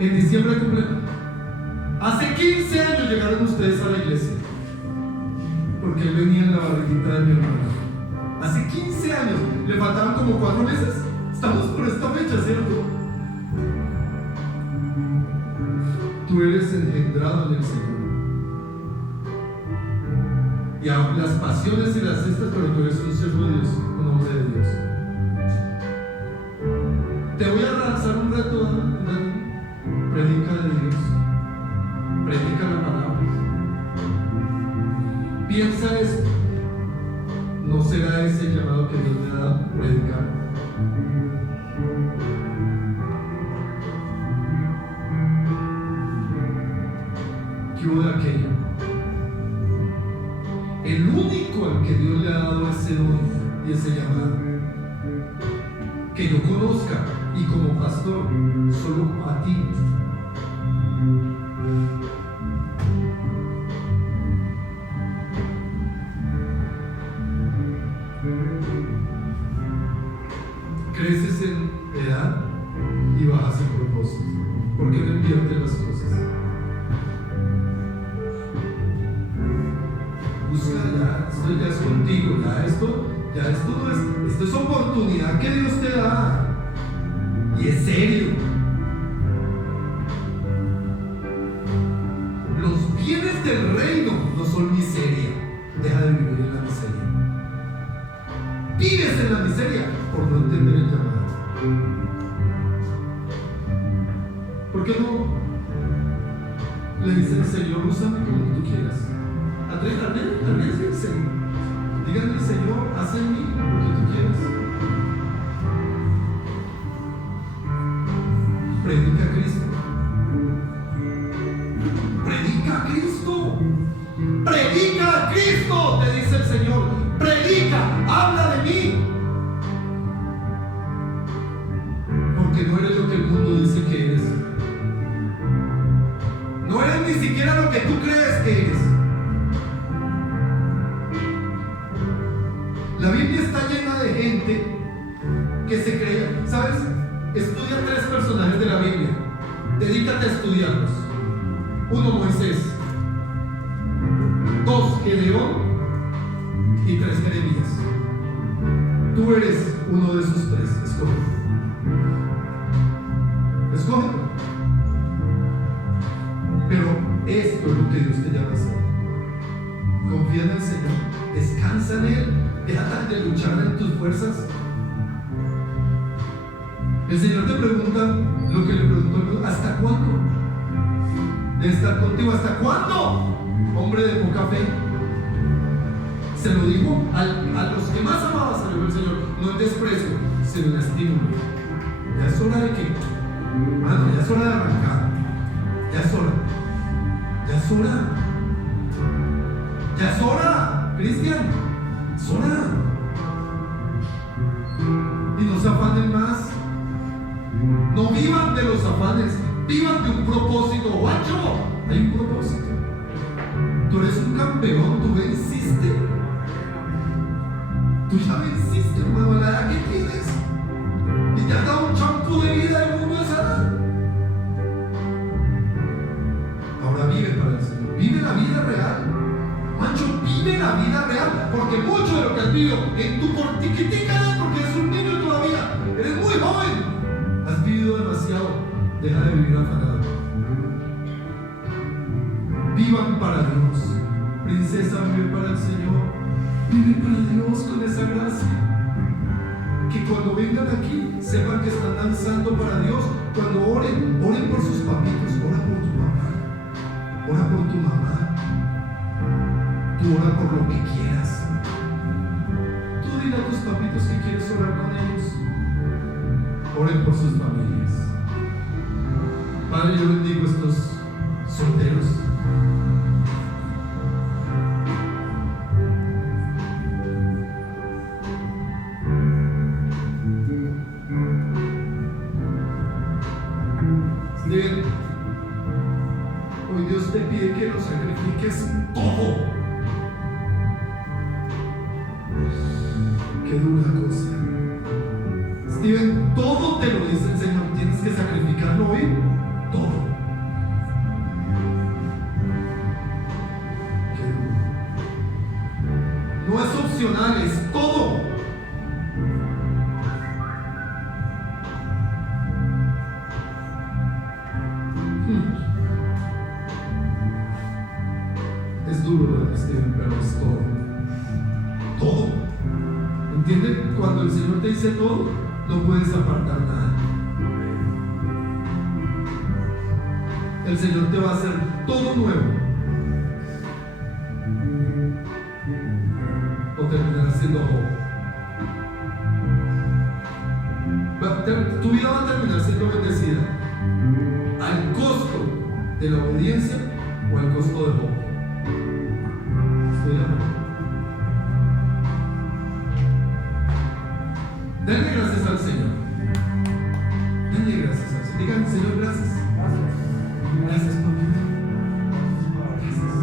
En diciembre cumplen. Hace 15 años llegaron ustedes a la iglesia. Porque él venía en la barriguita de mi hermana. Hace 15 años. Le faltaban como 4 meses. Estamos por esta fecha, ¿cierto? Tú eres engendrado en el Señor. Y aún las pasiones y las estas, pero tú eres un siervo de Dios, un hombre de Dios. Te voy a lanzar un reto, Dani. Predica de Dios. Predica la palabra. Piensa esto. ¿No será ese el llamado que Dios me ha dado? Predicar. ¿Qué hubo de aquello? El único al que Dios le ha dado ese don y ese llamado, que yo conozca y como pastor, solo a ti. Creces en edad y bajas en propósito. ¿Por qué no inviertes las cosas? Busca ya, esto ya es contigo, ya esto no es, esto es oportunidad que Dios te da. Y es serio. Los bienes del reino no son miseria. Deja de vivir en la miseria. Vives en la miseria por no entender el llamado. ¿Por qué no le dicen, Señor, úsame como tú quieras? Arriesguense. Díganle, Señor, haz en mí lo que tú quieras. Predica a Cristo. Predica a Cristo. Predica a Cristo, te dice el Señor. Predica, habla de mí. Porque no eres lo que el mundo dice que eres. No eres ni siquiera lo que tú crees que eres. La Biblia está llena de gente que se cree, ¿sabes? Estudia 3 personajes de la Biblia. Dedícate a estudiarlos. 1, Moisés. 2, Gedeón. Y 3, Jeremías. Tú eres uno de esos 3. Escoge. Escoge. Pero esto es lo que Dios te llama a hacer. Confía en el Señor. Descansa en Él. Deja de luchar en tus fuerzas. El Señor te pregunta lo que le preguntó: ¿hasta cuándo? De estar contigo, ¿hasta cuándo? Hombre de poca fe. Se lo dijo a los que más amaba, se lo dijo el Señor. No en desprecio, sino en estímulo. Ya es hora de que, hermano, ya es hora de arrancar. Ya es hora. Ya es hora. Ya es hora, Cristian. Es hora. Y no se afanen más. No vivan de los afanes, vivan de un propósito. Guacho, hay un propósito. Tú eres un campeón, tú venciste. Tú ya venciste, hermano, a la edad que tienes. Y te has dado un champú de vida del mundo de esa edad. Ahora vive para el Señor. Vive la vida real. Mancho, vive la vida real. Porque mucho de lo que has vivido en tu portiquitica, porque eres un niño todavía, eres muy joven. Has vivido demasiado. Deja de vivir afanado. Vivan para Dios. Princesa, vive para el Señor. Vive para Dios con esa gracia. Que cuando vengan aquí sepan que están danzando para Dios. Cuando oren por sus papitos. Ora por tu papá. Ora por tu mamá. Tú ora por lo que quieras. Tú dile a tus papitos que quieres orar con ellos. Oren por sus familias. Padre, yo bendigo a estos solteros. Steven, hoy Dios te pide que lo sacrifiques todo. Qué dura cosa. Steven, todo te lo dice el Señor. Tienes que sacrificarlo hoy. Todo. emocionales, todo. Es duro, pero es todo. Todo. ¿Entienden? Cuando el Señor te dice todo, no puedes apartar nada. El Señor te va a hacer todo nuevo. O terminarás siendo Job. Tu vida va a terminar siendo bendecida al costo de la obediencia o al costo de Job. Estoy hablando. Denle gracias al Señor. Denle gracias al Señor. Digan, Señor, gracias. Gracias por mi vida. Gracias.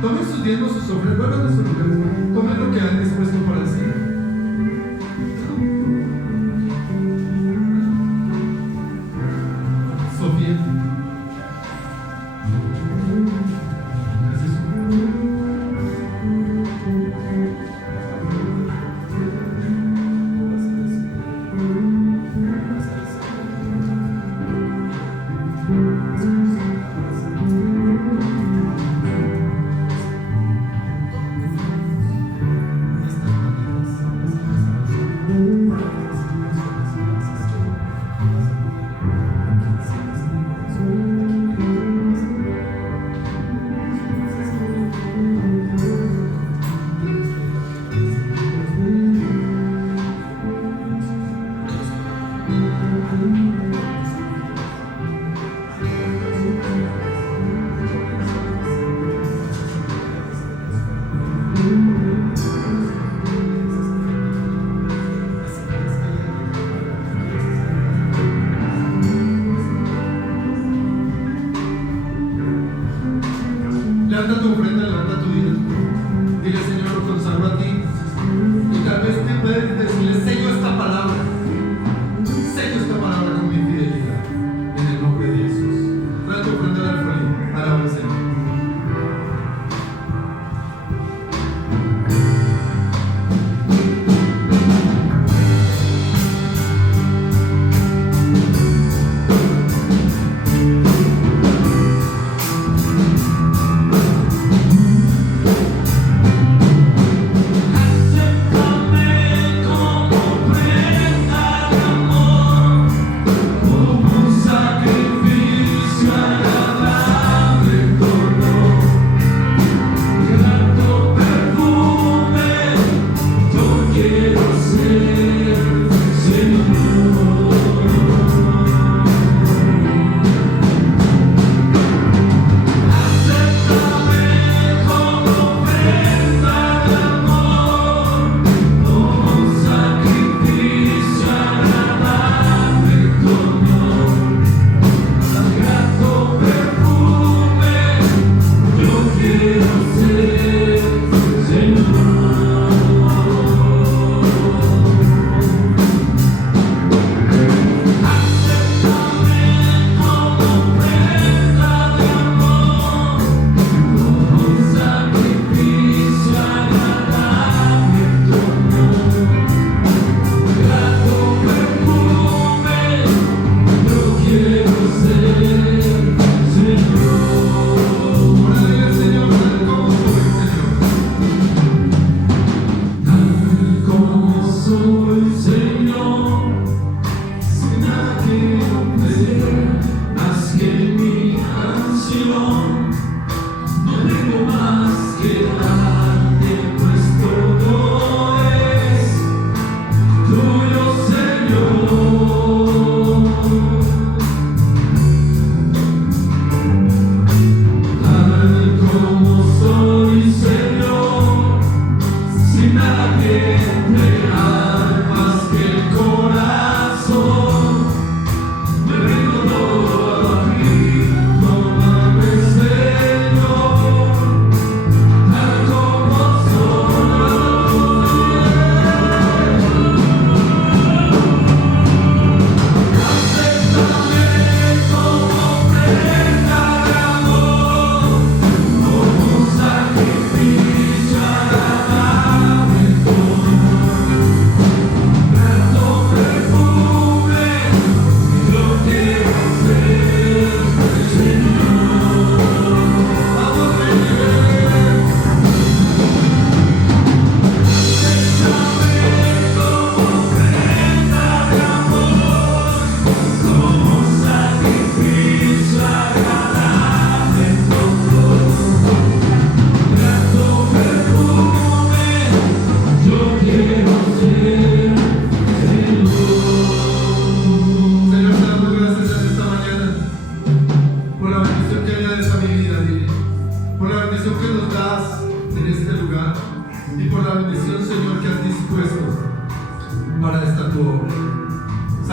Tomen sus diezmos, sus ofrendas, vuelvan a sus lugares. Tomen lo que han dispuesto para el Señor. Sofía. Gracias. Levanta tu ofrenda, levanta tu vida. Dile, Señor, lo consagro a ti. Y tal vez te puedes decirle, sello esta palabra. Sello esta palabra con mi fidelidad. En el nombre de Jesús. Trae tu ofrenda al alfolí. Alaba al Señor.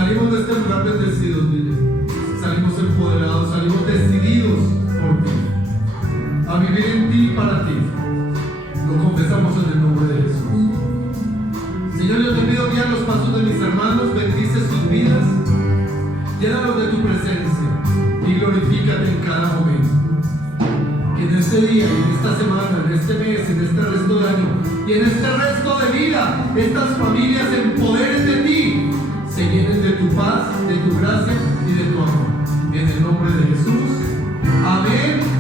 Salimos de este lugar bendecidos, dile. Salimos empoderados, salimos decididos por ti, a vivir en ti y para ti. Lo confesamos en el nombre de Jesús. Señor, yo te pido guía los pasos de mis hermanos, bendice sus vidas, llénalos de tu presencia y glorifícate en cada momento. Que en este día, en esta semana, en este mes, en este resto de año y en este resto de vida, estas familias se empoderen de ti, se llenen de tu paz, de tu gracia y de tu amor. En el nombre de Jesús. Amén.